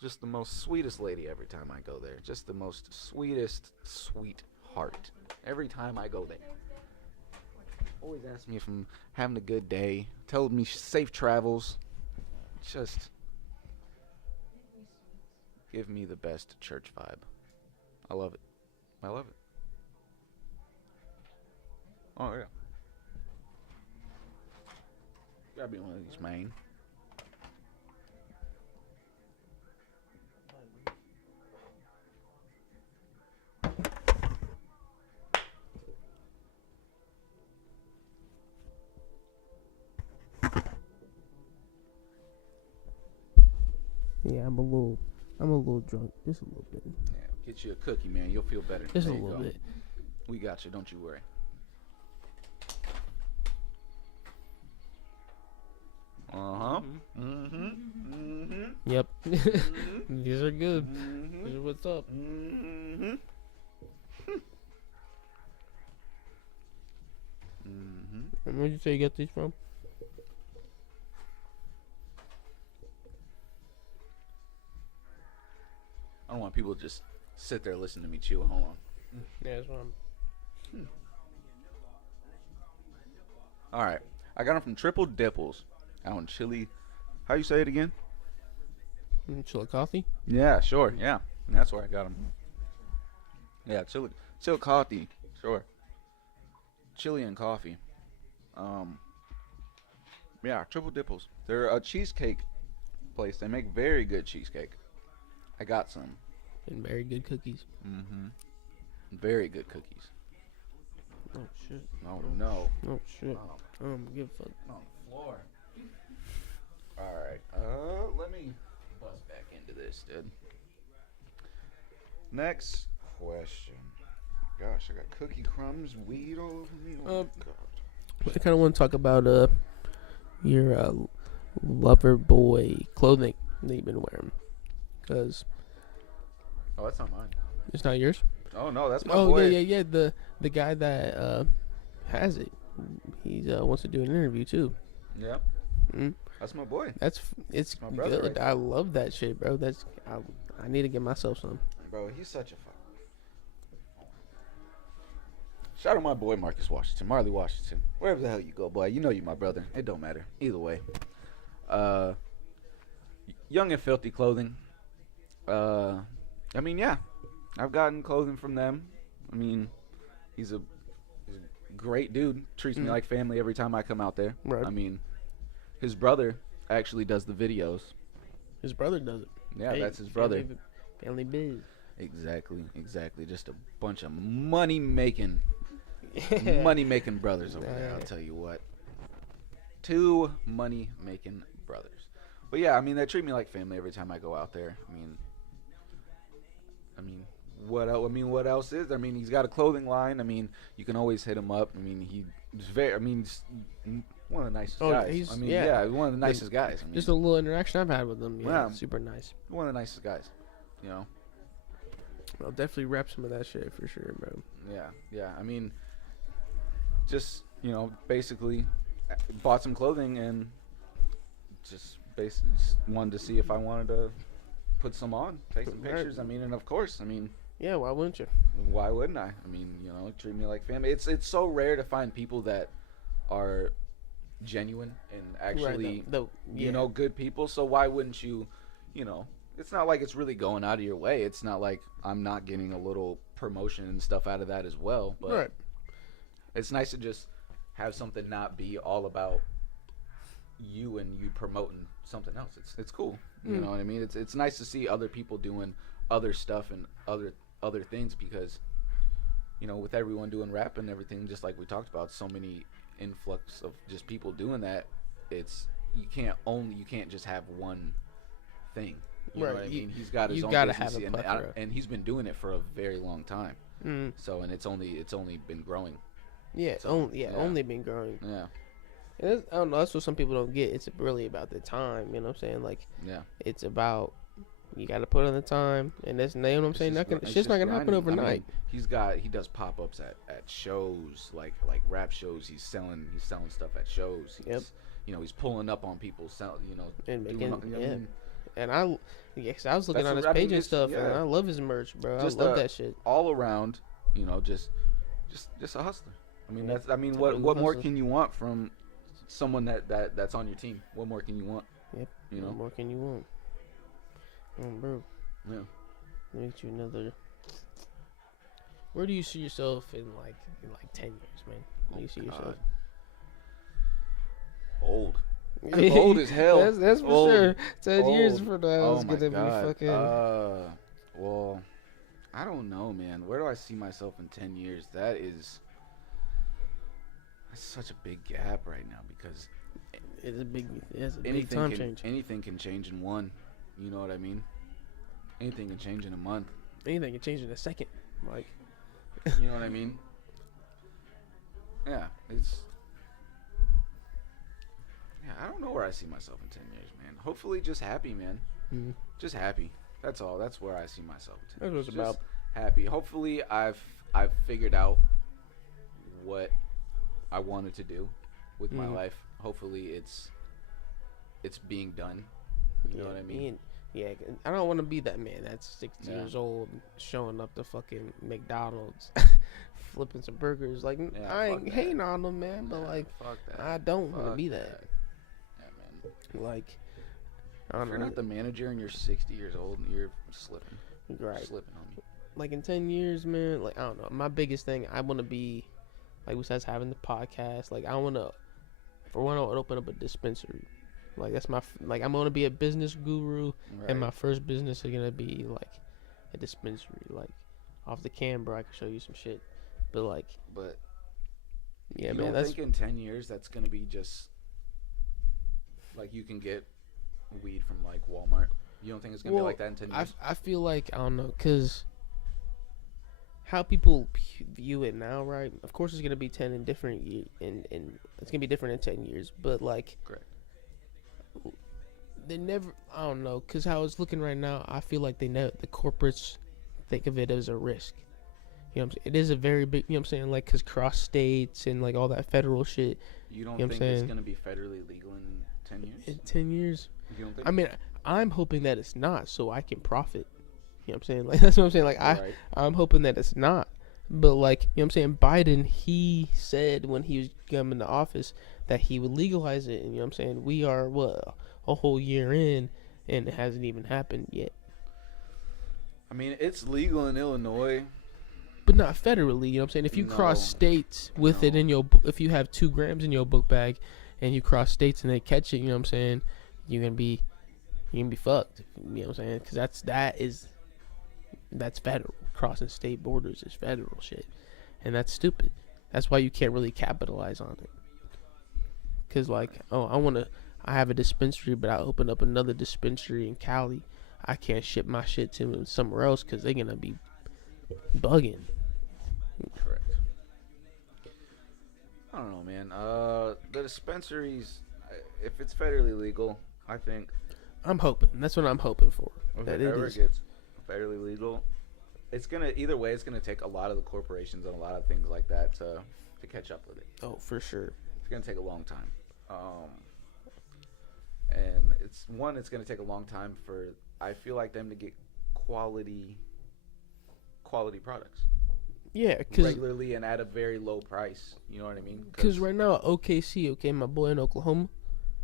Just the most sweetest lady every time I go there. Just the most sweetest sweetheart every time I go there. Always asks me if I'm having a good day. Told me safe travels. Just give me the best church vibe. I love it. I love it. Oh yeah. Gotta be one of these, man. Yeah, I'm a little drunk, just a little bit. Yeah, get you a cookie, man. You'll feel better. Just There a you little go. bit. We got you. Don't you worry. Yep. These are good. These are what's up. And where'd you say you get these from? I don't want people to just sit there listening to me chew. Hold on. Yeah, that's what I'm. All right. I got them from Triple Dipples out in Chili. How you say it again? Chillicothe? Yeah, sure. Yeah. And that's where I got them. Yeah, Chillicothe. Sure. Chili and coffee. Yeah, Triple Dipples. They're a cheesecake place. They make very good cheesecake. I got some. And very good cookies. Very good cookies. Oh shit. Oh no. Oh shit. I don't give a fuck. On the floor. Alright. Let me bust back into this, dude. Next question. Gosh, I got cookie crumbs, weed all over me. Oh God. I kind of want to talk about your lover boy clothing that you've been wearing, cause Oh, that's not mine. it's not yours. Oh no, that's my Oh boy. yeah. The guy that has it, he wants to do an interview too. Yeah. That's my boy. It's my brother, good. right? I love that shit, bro. I need to get myself some. Bro, he's such a fuck. Shout out my boy Marcus Washington, Marley Washington. Wherever the hell you go, boy, you know you my brother. It don't matter. Either way. Young and Filthy Clothing. I mean, yeah. I've gotten clothing from them. I mean, he's a great dude. Treats me like family every time I come out there. Right. I mean, his brother actually does the videos. His brother does it. Yeah, that's his brother. Family biz. Exactly. Just a bunch of money-making brothers over there, I'll tell you what. 2 money-making brothers. But yeah, I mean, they treat me like family every time I go out there. I mean, what else? What else is there? He's got a clothing line. You can always hit him up. one of the nicest Oh, guys. he's- I mean, yeah. yeah, one of the nicest guys. I mean, Just a little interaction I've had with him. Yeah, Yeah. super nice. one of the nicest guys. You know. I'll definitely rep some of that shit for sure, bro. Yeah. I mean, just basically bought some clothing and just basically just wanted to see if I wanted to put some on, take some Right. pictures. I mean, and of course, I mean, Yeah, why wouldn't you? why wouldn't I? I mean, treat me like family. It's so rare to find people that are genuine and actually, yeah. good people. So why wouldn't you, it's not like it's really going out of your way. It's not like I'm not getting a little promotion and stuff out of that as well. But Right. it's nice to just have something not be all about you and you promoting something else. It's cool. You know what I mean? It's nice to see other people doing other stuff and other things because with everyone doing rap and everything, just like we talked about, so many influx of just people doing that. You can't just have one thing. You know what I mean? He's got his own business and he's been doing it for a very long time. So and it's only been growing. Yeah, So, only been growing. Yeah. And I don't know. That's what some people don't get. It's really about the time. You know what I'm saying? Like, Yeah. it's about you got to put in the time, and that's you know what I'm saying. Shit's not gonna happen overnight. I mean, he does pop-ups at shows like rap shows. He's selling stuff at shows. He's pulling up on people And making, I mean, and I was looking on his page and stuff, and I love his merch, bro. I love that shit. All around, just a hustler. I mean, what more can you want from someone that's on your team? What more can you want? Yep. What more can you want? Bro. Yeah. Let me get you another. Where do you see yourself in like 10 years, man? Where do you see yourself? Old. I'm old as hell. That's for old. Sure. 10 years from now, it's gonna be fucking. Well, I don't know, man. Where do I see myself in 10 years? That's such a big gap right now because it's a big time change. Anything can change in one. You know what I mean? Anything can change in a month. Anything can change in a second. Like, you know what I mean? Yeah, I don't know where I see myself in 10 years, man. Hopefully just happy, man. Mm-hmm. Just happy. That's all. That's where I see myself in 10 That's years. what it's about. Happy. Hopefully I've figured out what I wanted to do with my life. Hopefully it's being done. You know what I mean? Yeah, I don't want to be that man that's 60 years old showing up to fucking McDonald's flipping some burgers. Like, I ain't hating on them, man, but like, fuck that. I don't want to be that. Yeah, man. Like, I If don't you're know. not the manager and you're 60 years old, you're slipping. Right. Slipping on me. Like, in 10 years, man, like, I don't know. My biggest thing, I want to be, like, besides having the podcast, like, I want to, for one, I want to open up a dispensary. Like, that's my, like, I'm going to be a business guru, Right. and my first business is going to be, like, a dispensary. Like, off the camera, I can show you some shit. But, like, yeah, you man, don't that's, think in 10 years that's going to be just, like, you can get weed from, like, Walmart? You don't think it's going to be like that in 10 years? I feel like, I don't know, because how people view it now, right? Of course, it's going to be 10 in different years, and it's going to be different in 10 years. But, like, Correct. They never, I don't know, because how it's looking right now, I feel like the corporates think of it as a risk. You know what I'm saying? It is a very big, you know what I'm saying? Like, because cross states and, like, all that federal shit. You don't You know what I'm think it's saying? going to be federally legal in 10 years? In 10 years? You don't think? I mean, I'm hoping that it's not, so I can profit. You know what I'm saying? Like, that's what I'm saying. Like, Right. I'm hoping that it's not. But, like, you know what I'm saying? Biden, he said when he was coming to office that he would legalize it. And, you know what I'm saying? We are, what, a whole year in, and it hasn't even happened yet. I mean, it's legal in Illinois. But not federally, you know what I'm saying? If you cross states with it in your, if you have 2 grams in your book bag, and you cross states and they catch it, you know what I'm saying? You're gonna be fucked. You know what I'm saying? Because that's federal. Crossing state borders is federal shit, and that's stupid. That's why you can't really capitalize on it. Because, like, I have a dispensary, but I open up another dispensary in Cali. I can't ship my shit to somewhere else because they're gonna be bugging. Correct. I don't know, man. The dispensaries, if it's federally legal, I think I'm hoping. That's what I'm hoping for. if That it it ever is. gets federally legal, it's gonna either way. It's gonna take a lot of the corporations and a lot of things like that to catch up with it. Oh, for sure. It's gonna take a long time. And it's gonna take a long time for I feel like them to get quality products Yeah, because regularly and at a very low price. You know what I mean? right now OKC, okay, my boy in Oklahoma,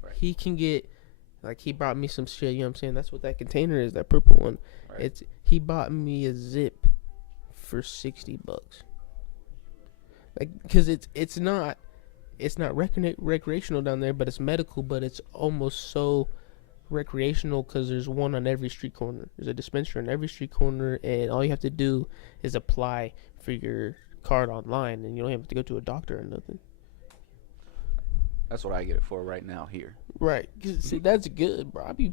Right. he can get like he brought me some shit. You know what I'm saying? That's what that container is. That purple one. Right. He bought me a zip for $60. Like, cause it's not recreational down there, but it's medical. But it's almost so recreational because there's one on every street corner. There's a dispensary on every street corner, and all you have to do is apply for your card online, and you don't have to go to a doctor or nothing. That's what I get it for right now here. Right. 'Cause, see, that's good, bro. I be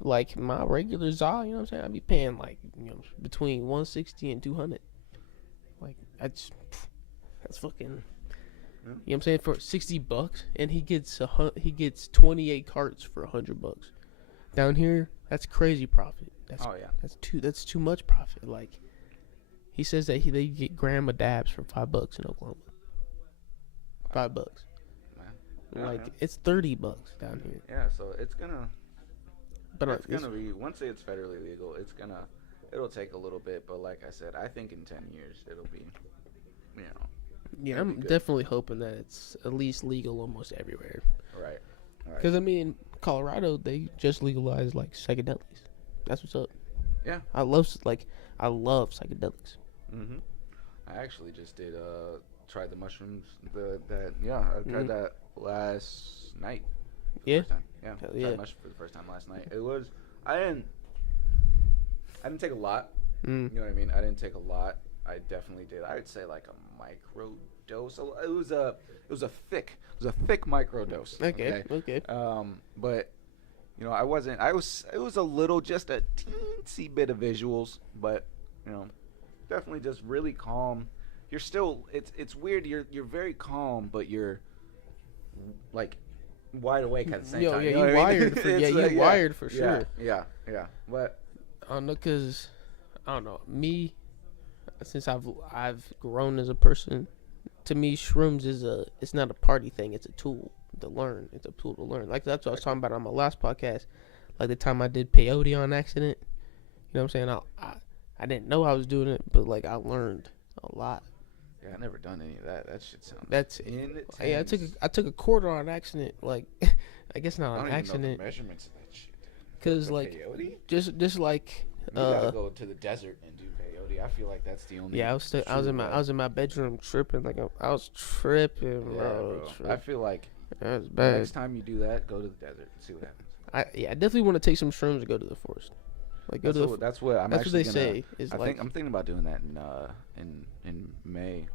like my regular ZA, you know what I'm saying? I be paying like, between 160 and 200. Like that's fucking. You know what I'm saying? For $60, and he gets 28 carts for $100. Down here, that's crazy profit. That's too much profit. Like, he says that they get gram of dabs for $5 in Oklahoma. $5. Man. Like, it's $30 down here. Yeah, so it's gonna be once it's federally legal, it'll take a little bit, but like I said, I think in 10 years it'll be, Yeah, I'm definitely hoping that it's at least legal almost everywhere. Right. Because, I mean, Colorado, they just legalized, like, psychedelics. That's what's up. Yeah. I love psychedelics. Mm-hmm. I actually just tried the mushrooms. I tried that last night. Yeah? First time. Yeah. Hell Tried yeah. mushrooms for the first time last night. I didn't take a lot. Mm. You know what I mean? I didn't take a lot. I definitely did. I'd say like a micro dose. It was a thick micro dose. Okay. But it was a little, just a teensy bit of visuals, but definitely just really calm. You're still, it's weird. You're very calm, but you're like wide awake at the same time. Yeah, you wired for wired for sure. Yeah. But I don't know, cause I don't know, me, since I've grown as a person, to me shrooms it's not a party thing, it's a tool to learn. It's a tool to learn. Like that's what I was talking about on my last podcast. Like the time I did peyote on accident. You know what I'm saying? I didn't know I was doing it, but like I learned a lot. Yeah, I never done any of that. That shit sounds. That's intense. Yeah, I took a quarter on accident. Like, I guess not on accident. Know the measurements of that shit. Cause like peyote? just like you gotta go to the desert and do peyote. I feel like that's the only. Yeah, I was in my bedroom tripping. Like I was tripping, bro. I feel like that was bad. Next time you do that, go to the desert and see what happens. I definitely want to take some shrooms and go to the forest. Like that's what I'm that's actually what they say. Is I'm thinking about doing that in May.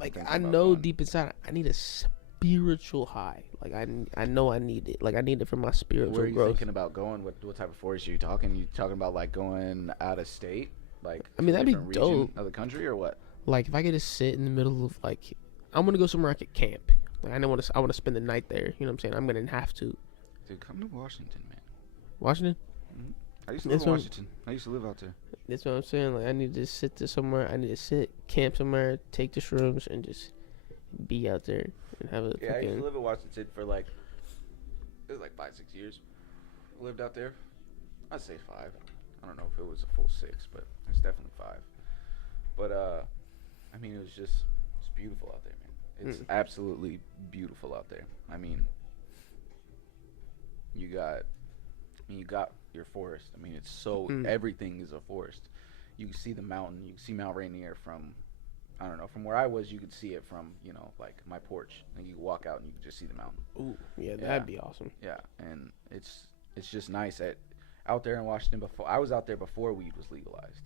Like I know deep inside I need a spiritual high. Like I know I need it. Like I need it for my spiritual growth. Where are you thinking about going? What type of forest are you talking? You talking about like going out of state? Like I mean that'd be dope. Of the country or what? Like if I could just sit in the middle of like I want to go somewhere I could camp. Like I want to spend the night there. You know what I'm saying? I'm gonna have to. Dude, come to Washington, man. Washington? Mm-hmm. I used to live in Washington. I used to live out there. That's what I'm saying. Like I need to sit there somewhere. I need to sit, camp somewhere, take the shrooms, and just be out there and have a. Yeah, I used to live in Washington for it was like 5-6 years. I lived out there. I'd say 5. I don't know if it was a full 6, but it's definitely 5. But I mean, it's beautiful out there, man. It's absolutely beautiful out there. I mean, you got your forest. I mean, it's so everything is a forest. You can see the mountain. You can see Mount Rainier from, I don't know, from where I was. You could see it from like my porch. And you can walk out and you can just see the mountain. Ooh, yeah, that'd be awesome. Yeah, and it's just nice out there in Washington. I was out there before weed was legalized.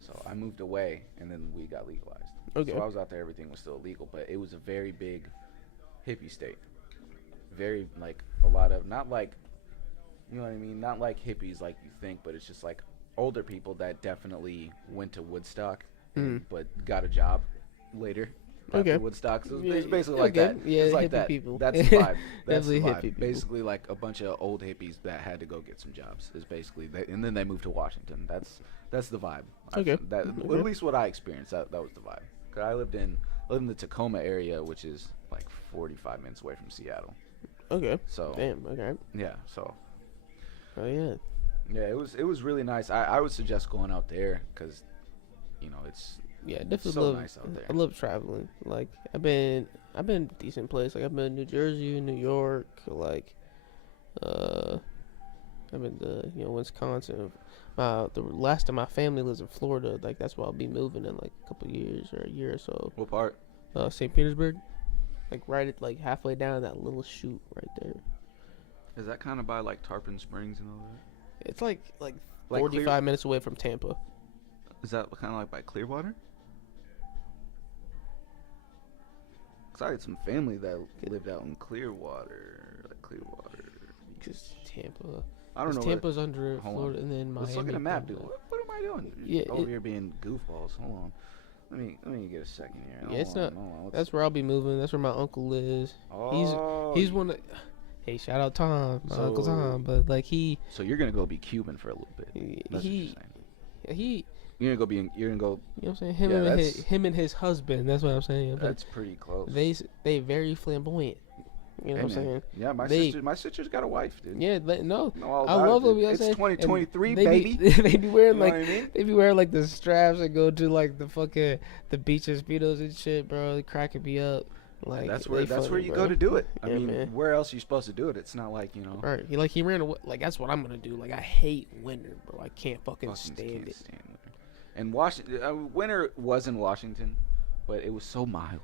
So I moved away and then weed got legalized. Okay. So I was out there. Everything was still illegal, but it was a very big hippie state. Very like a lot of not like. You know what I mean? Not like hippies like you think, but it's just like older people that definitely went to Woodstock, but got a job later. Okay. after Woodstock. So Yeah, it's basically yeah, like okay. that. Yeah, It's like hippie that. people. That's the vibe. That's Definitely the hippie vibe. people. Basically, like a bunch of old hippies that had to go get some jobs. Is basically, and then they moved to Washington. That's the vibe. Okay. At least what I experienced. That was the vibe. 'Cause I lived in the Tacoma area, which is like 45 minutes away from Seattle. Okay. So Damn. Okay. yeah. So Oh yeah. yeah, it was really nice. I would suggest going out there because, it's Yeah, I definitely so love. nice out there. I love traveling. Like I've been decent place. Like I've been in New Jersey, New York. Like, I've been to Wisconsin. The last of my family lives in Florida. Like that's where I'll be moving in like a couple years or a year or so. What part? St. Petersburg. Like right at like halfway down that little chute right there. Is that kind of by like Tarpon Springs and all that? It's like Like 45 minutes away from Tampa. Is that kind of like by Clearwater? Cause I had some family that lived out in Clearwater, Just Tampa. I don't know. Tampa's under hold Florida, on. and then Miami. Let's look at a map, dude. comes up. What am I doing? Yeah, Over here being goofballs. Hold on. Let me get a second here. Yeah, it's Hold not. on. That's where I'll be moving. That's where my uncle is. Oh, He's one of. Hey, shout out Tom, my uncle Tom. But like So you're gonna go be Cuban for a little bit. That's what you're saying. You're gonna go You know what I'm saying? Him and his husband. That's what I'm saying. But That's pretty close. they very flamboyant. You know what I'm saying? Yeah, my sister's got a wife, dude. Yeah, I Know all love about them. it, You know what I'm It's saying? 2023, And baby. they be wearing You know like what I mean? they be wearing like the straps that go to like the fucking the beach and speedos and shit, bro. They cracking me up. Like That's where funny, you bro. go to do it. I Yeah, mean, man. where else are you supposed to do it? It's not like Right. He ran away. Like that's what I'm gonna do. Like I hate winter, bro. I can't fucking stand can't it. stand winter. And Washington, winter was in Washington, but it was so mild,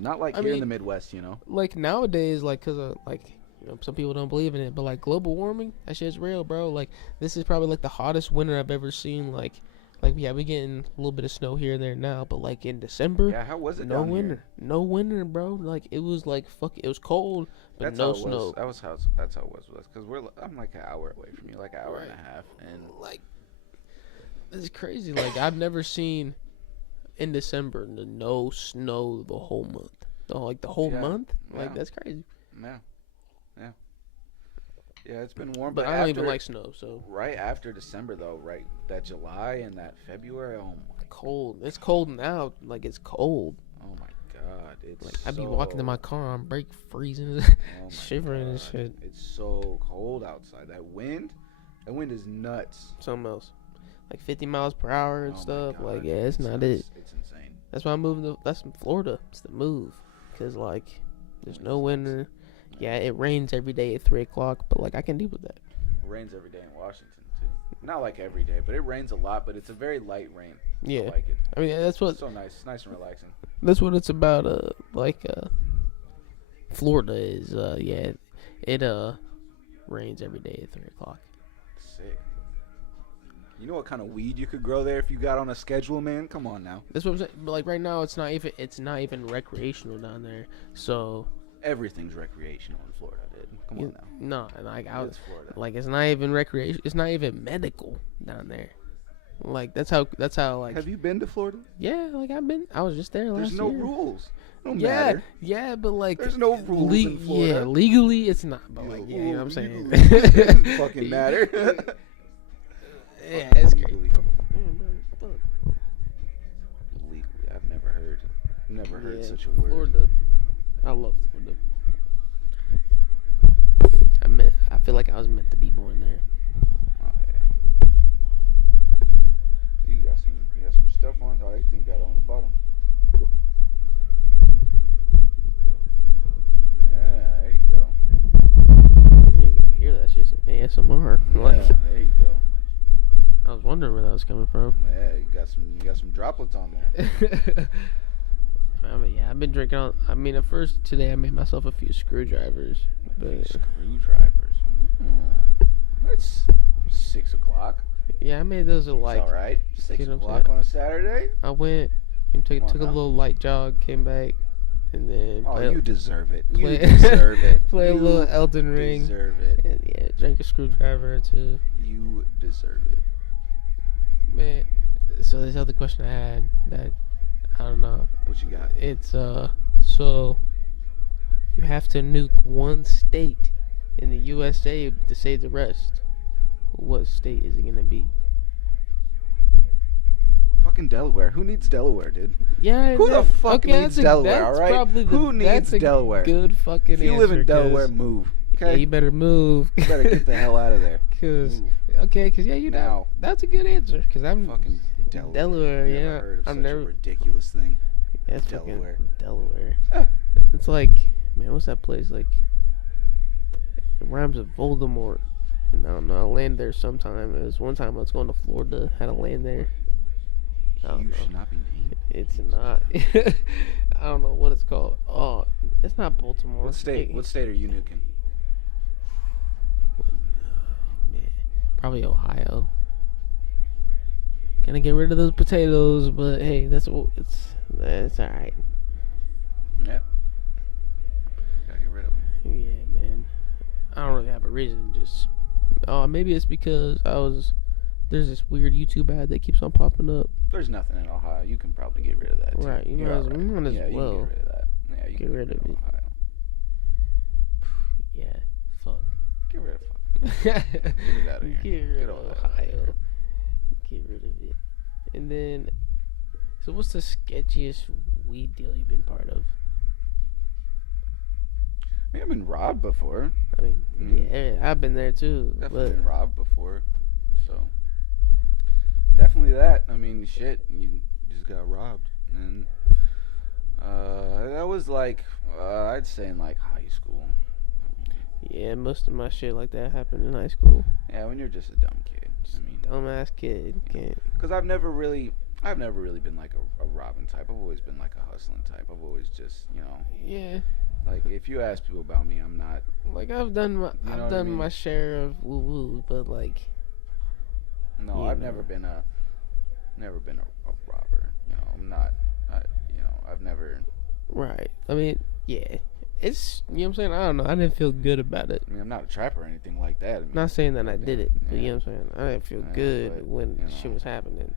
Not like here in the Midwest, Like nowadays, like some people don't believe in it, but like global warming, that shit's real, bro. Like this is probably like the hottest winter I've ever seen. Like yeah, we getting a little bit of snow here and there now, but like in December, Yeah, how was it? no down winter, Here? no winter, bro. Like it was like it was cold, but That's no how it snow. was. That's how it was with us. Cause I'm like an hour away from you, like an hour and a half, and Like it's crazy. Like I've never seen in December no snow the whole month. The whole Yeah, month. Like yeah. that's crazy. Yeah, it's been warm. But I don't even like snow, so right after December though, right? That July and that February. Oh my. cold. It's cold now. Like it's cold. Oh my God! It's Like I be walking to my car, I'm freezing, oh my shivering and God. shit. It's so cold outside. That wind is nuts. Something else, like 50 miles per hour and Oh my stuff. God, Like yeah, it's not it. It's insane. That's why I'm moving to. That's in Florida. It's the move, cause like there's no winter. Yeah, it rains every day at 3 o'clock, but like I can deal with that. It rains every day in Washington too. Not like every day, but it rains a lot. But it's a very light rain. Yeah, I like it. I mean that's what It's so nice. It's nice and relaxing. that's what it's about. Florida is. Yeah, it rains every day at 3 o'clock. Sick. You know what kind of weed you could grow there if you got on a schedule, man? Come on now. That's what I'm saying. But like right now, it's not even recreational down there. So Everything's recreational in Florida, dude. Come on now. no, like It's Florida. like it's not even recreation. It's not even medical down there. Like that's how like Have you been to Florida? yeah. Like I was just there last There's no year. rules. No Yeah, matter. yeah, but like There's no rules in Florida. Yeah, legally it's not. But like yeah, you know what I'm saying. It doesn't fucking matter. Yeah, it's crazy. Legally. Legally, I've never heard such a word. Florida. I love Florida. I feel like I was meant to be born there. Oh yeah. You got some stuff on. Oh, I think you got it on the bottom. Yeah, there you go. You can hear that shit, some ASMR. Yeah, Like, there you go. I was wondering where that was coming from. Yeah, you got some droplets on there. I mean, yeah, I've been drinking on. I mean, at first today I made myself a few screwdrivers. But Screwdrivers. It's 6 o'clock. yeah, I made those at like. It's all right. 6 you know what I'm o'clock on a Saturday. I went and took Come on a now. little light jog, came back, and then Oh, played, you deserve it. play- You deserve it. play a You little Elden Ring. Deserve it. And yeah, drank a screwdriver or two. You deserve it. Man, so this other question I had that I don't know. What you got? It's so you have to nuke one state in the USA to save the rest. What state is it gonna be? Fucking Delaware. Who needs Delaware, dude? Yeah. Who the fuck okay, needs Delaware? All right. Who needs Delaware? Good fucking If you live in answer, Delaware, move. Okay. Yeah, you better move. You better get the hell out of there. Cause yeah, you know Now. that's a good answer. Cause I'm Fucking Delaware. yeah. Never heard of I've such never a ridiculous thing. yeah, it's Delaware. Delaware. Ah. It's like, man, what's that place like? It rhymes with Voldemort. And I don't know. I land there sometime. It was one time I was going to Florida. Had to land there. I don't You know. should not be named. It's not. I don't know what it's called. Oh, it's not Baltimore. What state? What state are you nuking? Man, probably Ohio. Gonna get rid of those potatoes, but hey, that's all right. Yeah. Gotta get rid of them. Yeah, man. I don't really have a reason. Just maybe it's because there's this weird YouTube ad that keeps on popping up. There's nothing in Ohio. You can probably get rid of that too. Right. You might as well. You can well. get rid of that. Yeah, you Get can rid of it. Ohio. Yeah. Fuck. Get rid of fuck. Get it out of here. Get rid Get of all that out of Ohio. here. Get rid of it. And then, so what's the sketchiest weed deal you've been part of? I mean, I've been robbed before. I mean, yeah, I've been there too. Definitely But been robbed before. So definitely that. I mean, shit, you just got robbed, and that was like I'd say in like high school. yeah, most of my shit like that happened in high school. Yeah, when you're just a dumb kid. I mean, Dumbass kid. Can't. because I've never really been like a robbing type. I've always been like a hustling type. I've always just, Yeah. like if you ask people about me, I'm not. Like I've done my You know I've what I done mean? my share of woo woo, but like No, You I've know. never been a robber. I'm not. I've never. right. I mean, yeah. It's you know what I'm saying? I don't know. I didn't feel good about it. I mean, I'm not a trapper or anything like that. I mean, Not saying that I did it, but yeah. you know what I'm saying? I didn't feel Yeah, good but, when you shit know. was happening.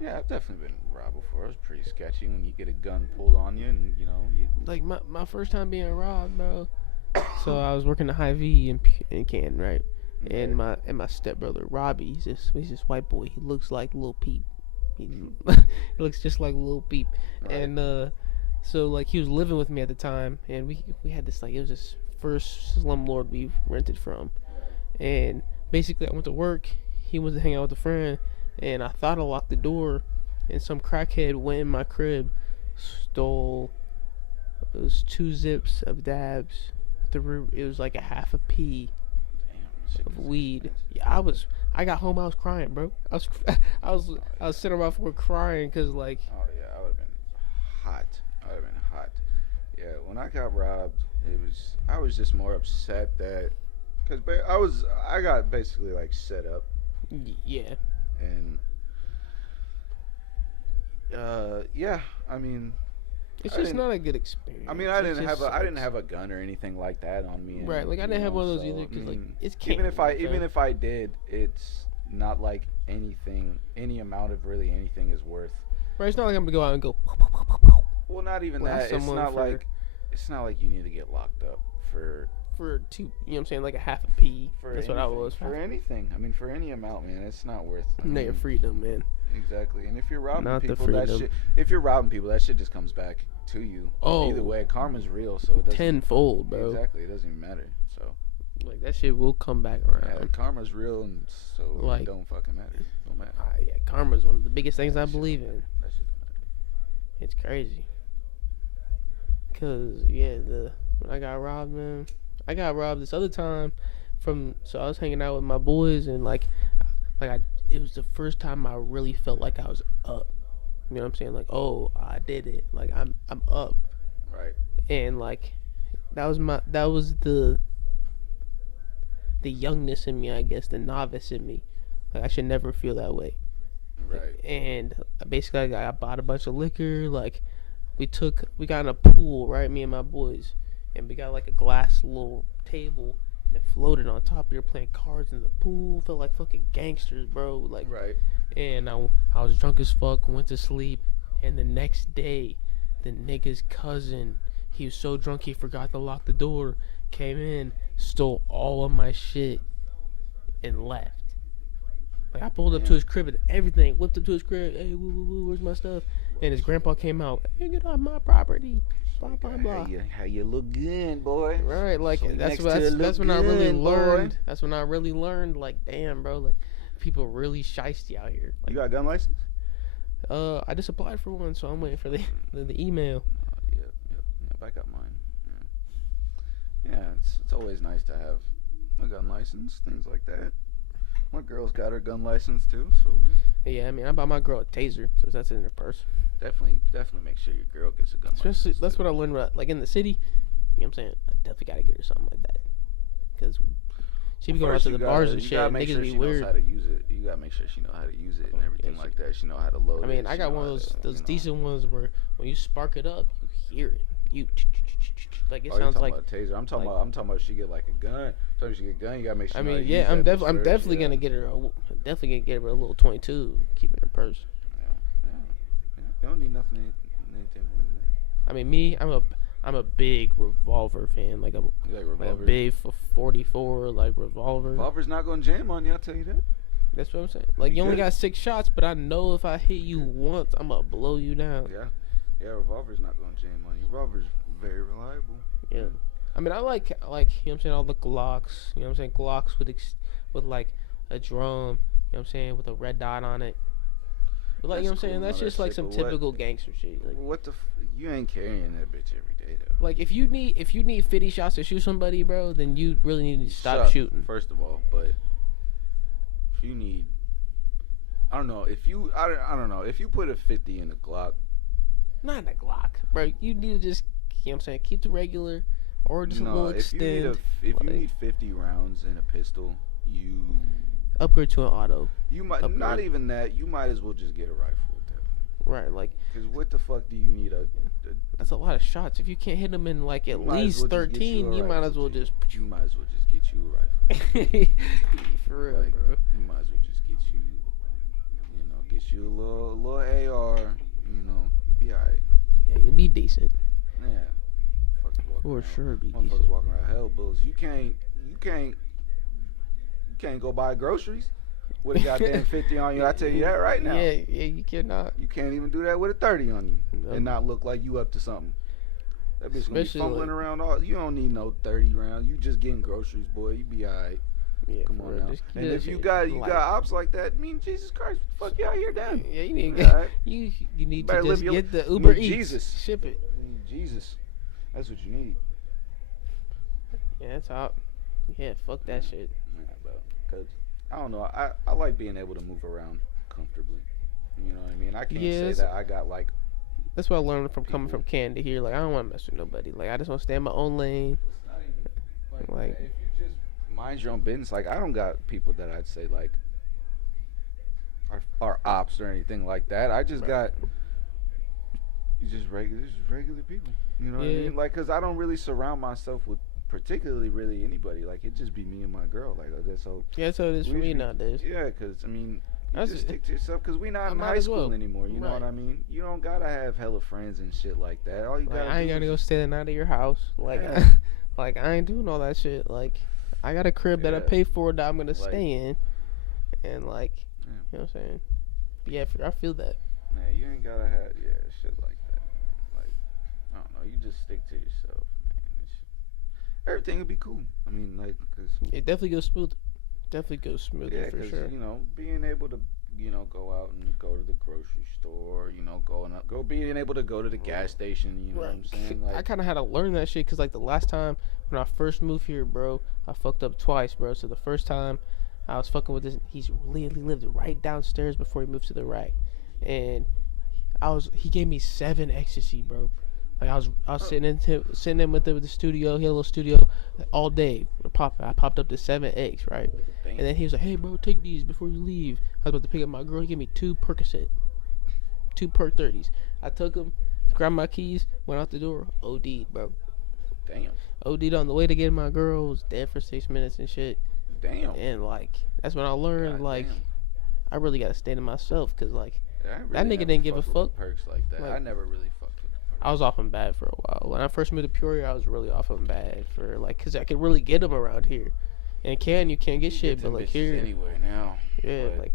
Yeah, I've definitely been robbed before. It was pretty sketchy when you get a gun pulled on you, and you. Like my first time being robbed, bro. So I was working at High V in Canton, right? And my stepbrother Robbie, he's this white boy. He looks like Lil Peep. He looks just like Lil Peep. Right. And so like he was living with me at the time, and we had this like it was this first slumlord we rented from, and basically I went to work. He went to hang out with a friend, and I thought I locked the door, and some crackhead went in my crib, stole those 2 zips of dabs. It was like a half a pea Damn, of weed. Yeah, I got home. I was crying, bro. I was sitting around for crying because like. Oh yeah, I would have been hot. Yeah, when I got robbed, I was just more upset that because I got basically like set up Yeah. and yeah, I mean. It's I just didn't- not a good experience. I mean, I It didn't just have sucks. a gun or anything like that on me. Right, like I didn't have one of those either because like it's even Canton, if I did, it's not like any amount of really anything is worth. right, it's not like I'm gonna go out and go. Well, not even Blast that. It's someone not like you need to get locked up for 2, you know what I'm saying, like a half a pea. That's what I anything, was for anything. I mean, for any amount, man, it's not worth. No, your freedom, man. Exactly, and if you're robbing Not the people, that shit just comes back to you. Oh. Either way, karma's real, so it doesn't. Tenfold, bro. Exactly, it doesn't even matter. So. Like that shit will come back Yeah, around. karma's real, and so Like- it don't fucking matter. It don't matter. Yeah, karma's one of the biggest things I That shit believe don't in. matter. That shit don't matter. It's crazy. Cause yeah, when I got robbed, man, I got robbed this other time so I was hanging out with my boys and it was the first time I really felt like I was up. You know what I'm saying? Like, oh, I did it. Like I'm up. Right. And like that was the youngness in me, I guess, the novice in me. Like I should never feel that way. Right. And basically I bought a bunch of liquor. Like we got in a pool, right, me and my boys, and we got like a glass little table and it floated on top. We were playing cards in the pool. Felt like fucking gangsters, bro. Like Right. and I was drunk as fuck, went to sleep, And the next day, the nigga's cousin, he was so drunk he forgot to lock the door, came in, stole all of my shit, and left. Like, I pulled up to his crib and everything, whipped up to his crib, hey, woo, woo, woo, where's my stuff? And his grandpa came out, hey, get off my property, blah, blah, blah. How you look good, boy. Right, like, So that's that's when I really boy. learned, that's when I really learned, like, damn, bro, like, people really shiesty out here. Like, You got a gun license? I just applied for one, so I'm waiting for the email. Yep. I got mine. Yeah, it's always nice to have a gun license, things like that. My girl's got her gun license too, so Yeah, I mean, I bought my girl a taser, so that's in her purse. definitely make sure your girl gets a gun Especially, license. that's what I learned about, like, in the city, you know what I'm saying? I definitely gotta get her something like that. Because she be going out to the bars and shit, niggas be weird. Knows how to use it. You gotta make sure she know how to use it and everything like that. She know how to load it. I mean, I got one of those decent ones where when you spark it up, you hear it. Like, it sounds like a taser. I'm talking about she get like a gun. Talking she get a gun, you gotta make sure. I mean, yeah, I'm definitely gonna get her. Definitely gonna get her a little 22. Keep it in her purse. Yeah. You don't need anything more than that. I mean, me, I'm a big revolver fan. Like a big 44 like revolver. Revolver's not gonna jam on you. I'll tell you that. That's what I'm saying. Like, you only got 6 shots, but I know if I hit you once, I'm gonna blow you down. Yeah. Revolver's not gonna jam on you. Revolver's very reliable. Yeah. I mean, I like, you know what I'm saying, all the Glocks, you know what I'm saying, Glocks with like a drum, you know what I'm saying, with a red dot on it. But, like, you know what I'm saying, that's just like some typical gangster shit. Like, what the you ain't carrying that bitch every day though. Like, if you need 50 shots to shoot somebody, bro, then you really need to stop shooting. First of all, but if you need, I don't know, if you put a 50 in a Glock. Not in a Glock, bro. You need to just, you know what I'm saying, keep the regular or just a little extend. If you need 50 rounds in a pistol, you upgrade to an auto. You might upgrade. Not even that. You might as well just get a rifle with that. Right, like, because what the fuck do you need that's a lot of shots. If you can't hit them in like at least 13, you might as well just. You might as well just get you a rifle. For real, like, bro. You might as well just get you a little AR. You know, be alright. Yeah, you'll be decent. Yeah. For sure, be decent. Motherfuckers walking around hell bulls. You can't go buy groceries with a goddamn 50 on you. I tell you that right now. Yeah, you cannot. You can't even do that with a 30 on you and not look like you up to something. That bitch gonna be fumbling around all. You don't need no 30 rounds. You just getting groceries, boy. You be alright. Yeah, come on now. And if you got ops like that, I mean, Jesus Christ, what the fuck you out here doing? Yeah, you need you need to just get the Uber Eats. Jesus, ship it. Jesus, that's what you need. Yeah, that's all. Yeah, fuck that shit. Yeah, bro. Cause I don't know. I like being able to move around comfortably. You know what I mean? I can't say that I got like. That's what I learned from coming from Canada here. Like, I don't want to mess with nobody. Like, I just want to stay in my own lane. Like if you just mind your own business. Like, I don't got people that I'd say like are ops or anything like that. I just got just regular people. You know what I mean? Like, cause I don't really surround myself with particularly really anybody. Like, it just be me and my girl. Like, that's so. Yeah, so it is for me nowadays. Yeah, cause I mean, you just stick to yourself. Cause we not in high school anymore. You know what I mean? You don't gotta have hella friends and shit like that. All you gotta. I ain't gotta go stay the night at your house. Like, like, I ain't doing all that shit. Like, I got a crib that I pay for that I'm gonna stay in, and like, you know what I'm saying? But yeah, I feel that. Man, you ain't gotta have shit like that. Like, I don't know. You just stick to yourself, man. Everything will be cool. I mean, like, cause it definitely goes smooth. Definitely goes smoother for sure. You know, being able to, you know, go out and go to the grocery store, you know, being able to go to the gas station, you know what I'm saying? Like, I kind of had to learn that shit because, like, the last time when I first moved here, bro, I fucked up twice, bro. So the first time I was fucking with this, he lived right downstairs before he moved to the rack, and he gave me 7 ecstasy, bro. Like, I was sitting in with the studio. He had a little studio all day. I popped up to 7 eggs, right? Damn. And then he was like, "Hey, bro, take these before you leave." I was about to pick up my girl. He gave me 2 Percocet, 2 Perc 30s. I took them, grabbed my keys, went out the door. OD'd, bro. Damn. OD'd on the way to get my girl. Was dead for 6 minutes and shit. Damn. And like, that's when I learned, like, I really gotta stay to myself, cause like, Yeah, I That really nigga never didn't give a fucked with fuck. the perks like that. Like, I never really fucked with the perks. I was off him bad for a while. When I first moved to Peoria, I was really off him bad for like, cause I could really get him around here. And you can't get shit, but like here, anywhere now. yeah, But like,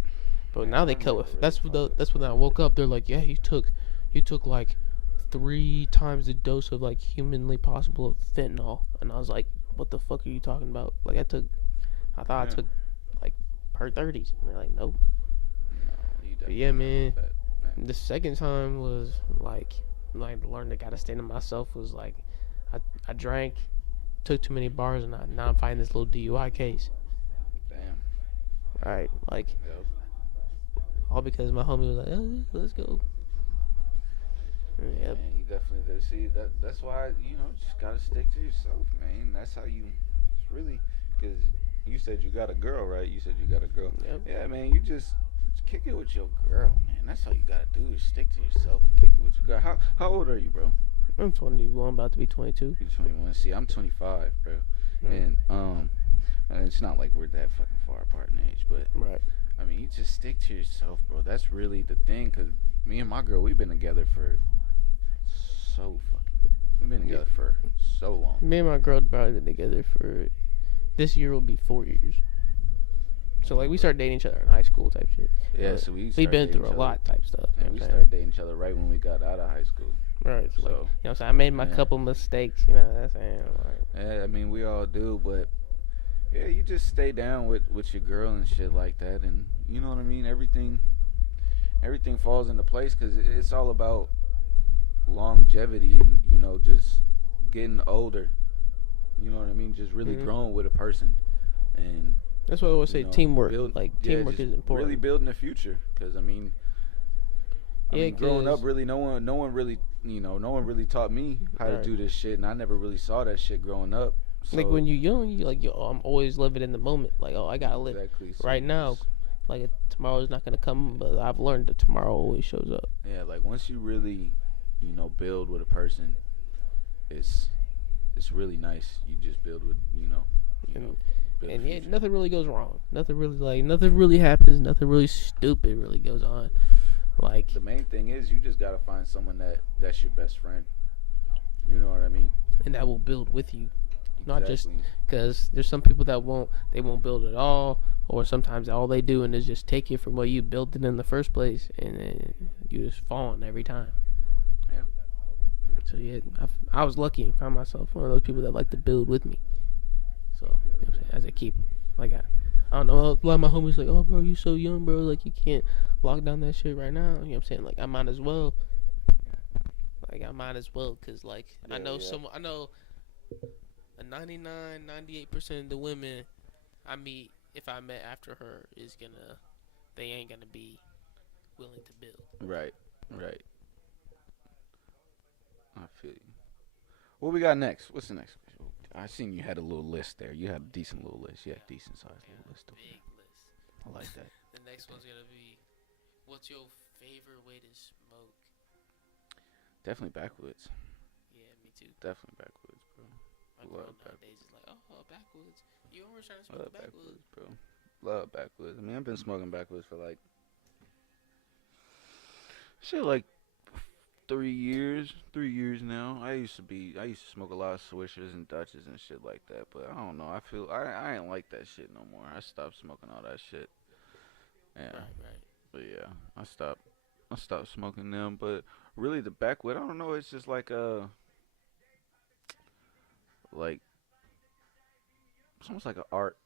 but man, now I they cut never with. really That's fucked with that's when I woke up. They're like, yeah, you took like 3 times the dose of like humanly possible of fentanyl, and I was like, what the fuck are you talking about? Like I thought I took like per 30s, and they're like, nope. No, you But definitely yeah, man. got that. The second time was like learned I gotta stand to myself. Was like I drank, took too many bars, and now I'm fighting this little DUI case. Damn. Right, like Yep. all because my homie was like, oh, let's go. Yep. Man, you definitely did. See, that's why just gotta stick to yourself, man. That's how you. It's really because you said you got a girl, right? You said you got a girl. Yep. Yeah, man. You just kick it with your girl, man. That's all you gotta do is stick to yourself and kick it with your girl. How old are you, bro? I'm 21, about to be 22. You're 21. See, I'm 25, bro. And it's not like we're that fucking far apart in age, but Right. I mean, you just stick to yourself, bro. That's really the thing, cause me and my girl, we've been together for we've been together for so long. Me and my girl probably been together for this year will be 4 years. So like we started dating each other in high school type shit. Yeah, so we've been through a lot type stuff. And we started dating each other right when we got out of high school. Right. So, like, you know what I'm saying? I made my couple mistakes, that's Yeah, I mean we all do, but yeah, you just stay down with your girl and shit like that, and you know what I mean. Everything falls into place because it's all about longevity and just getting older. You know what I mean? Just really growing with a person, and that's why I always say teamwork. Teamwork is important. Really building the future, because I mean, growing up, really, no one really taught me how to do this shit, and I never really saw that shit growing up. So, like when you're young, you like, I'm always living in the moment. Like, I gotta live right now. Like tomorrow's not gonna come, but I've learned that tomorrow always shows up. Yeah, like once you really, build with a person, it's really nice. You just build with, and yeah, nothing really goes wrong. Nothing really happens. Nothing really stupid really goes on. Like the main thing is you just gotta find someone that's your best friend. You know what I mean? And that will build with you. Exactly. Not just because there's some people that won't build at all, or sometimes all they do and is just take it from what you built it in the first place, and then you just falling every time. Yeah. So yeah, I was lucky and found myself one of those people that like to build with me. So you know what I'm saying, as a keeper, like I don't know, a lot of my homies like, oh bro, you so young, bro, like you can't lock down that shit right now. You know what I'm saying? Like I might as well. Cause like I know a 98% of the women I meet, if I met after her, they ain't gonna be willing to build. Right. I feel you. What we got next? What's the next? I seen you had a little list there. You had a decent little list. You had a decent sized little list. Big list. I like that. The next one's gonna be, what's your favorite way to smoke? Definitely backwoods. Yeah, me too. Definitely backwoods, bro. My girl nowadays is like, backwoods. You always trying to smoke backwoods, bro. Love backwoods. I mean, I've been smoking backwoods for like 3 years. 3 years now. I used to smoke a lot of swishers and Dutches and shit like that. But I don't know. I feel I ain't like that shit no more. I stopped smoking all that shit. Yeah. Right. But yeah, I stopped smoking them. But really, the backwood, I don't know. It's just like it's almost like an art.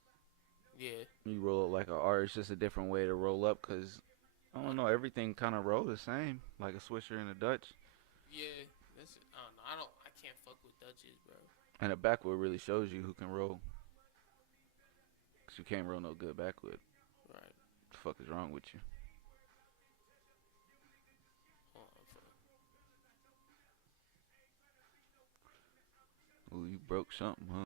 Yeah. You roll it like an art. It's just a different way to roll up, because I don't know, everything kind of roll the same, like a Swisher and a Dutch. Yeah, I don't know. I can't fuck with Dutches, bro. And a backwood really shows you who can roll, because you can't roll no good backwood. Right. What the fuck is wrong with you? Ooh, you broke something, huh?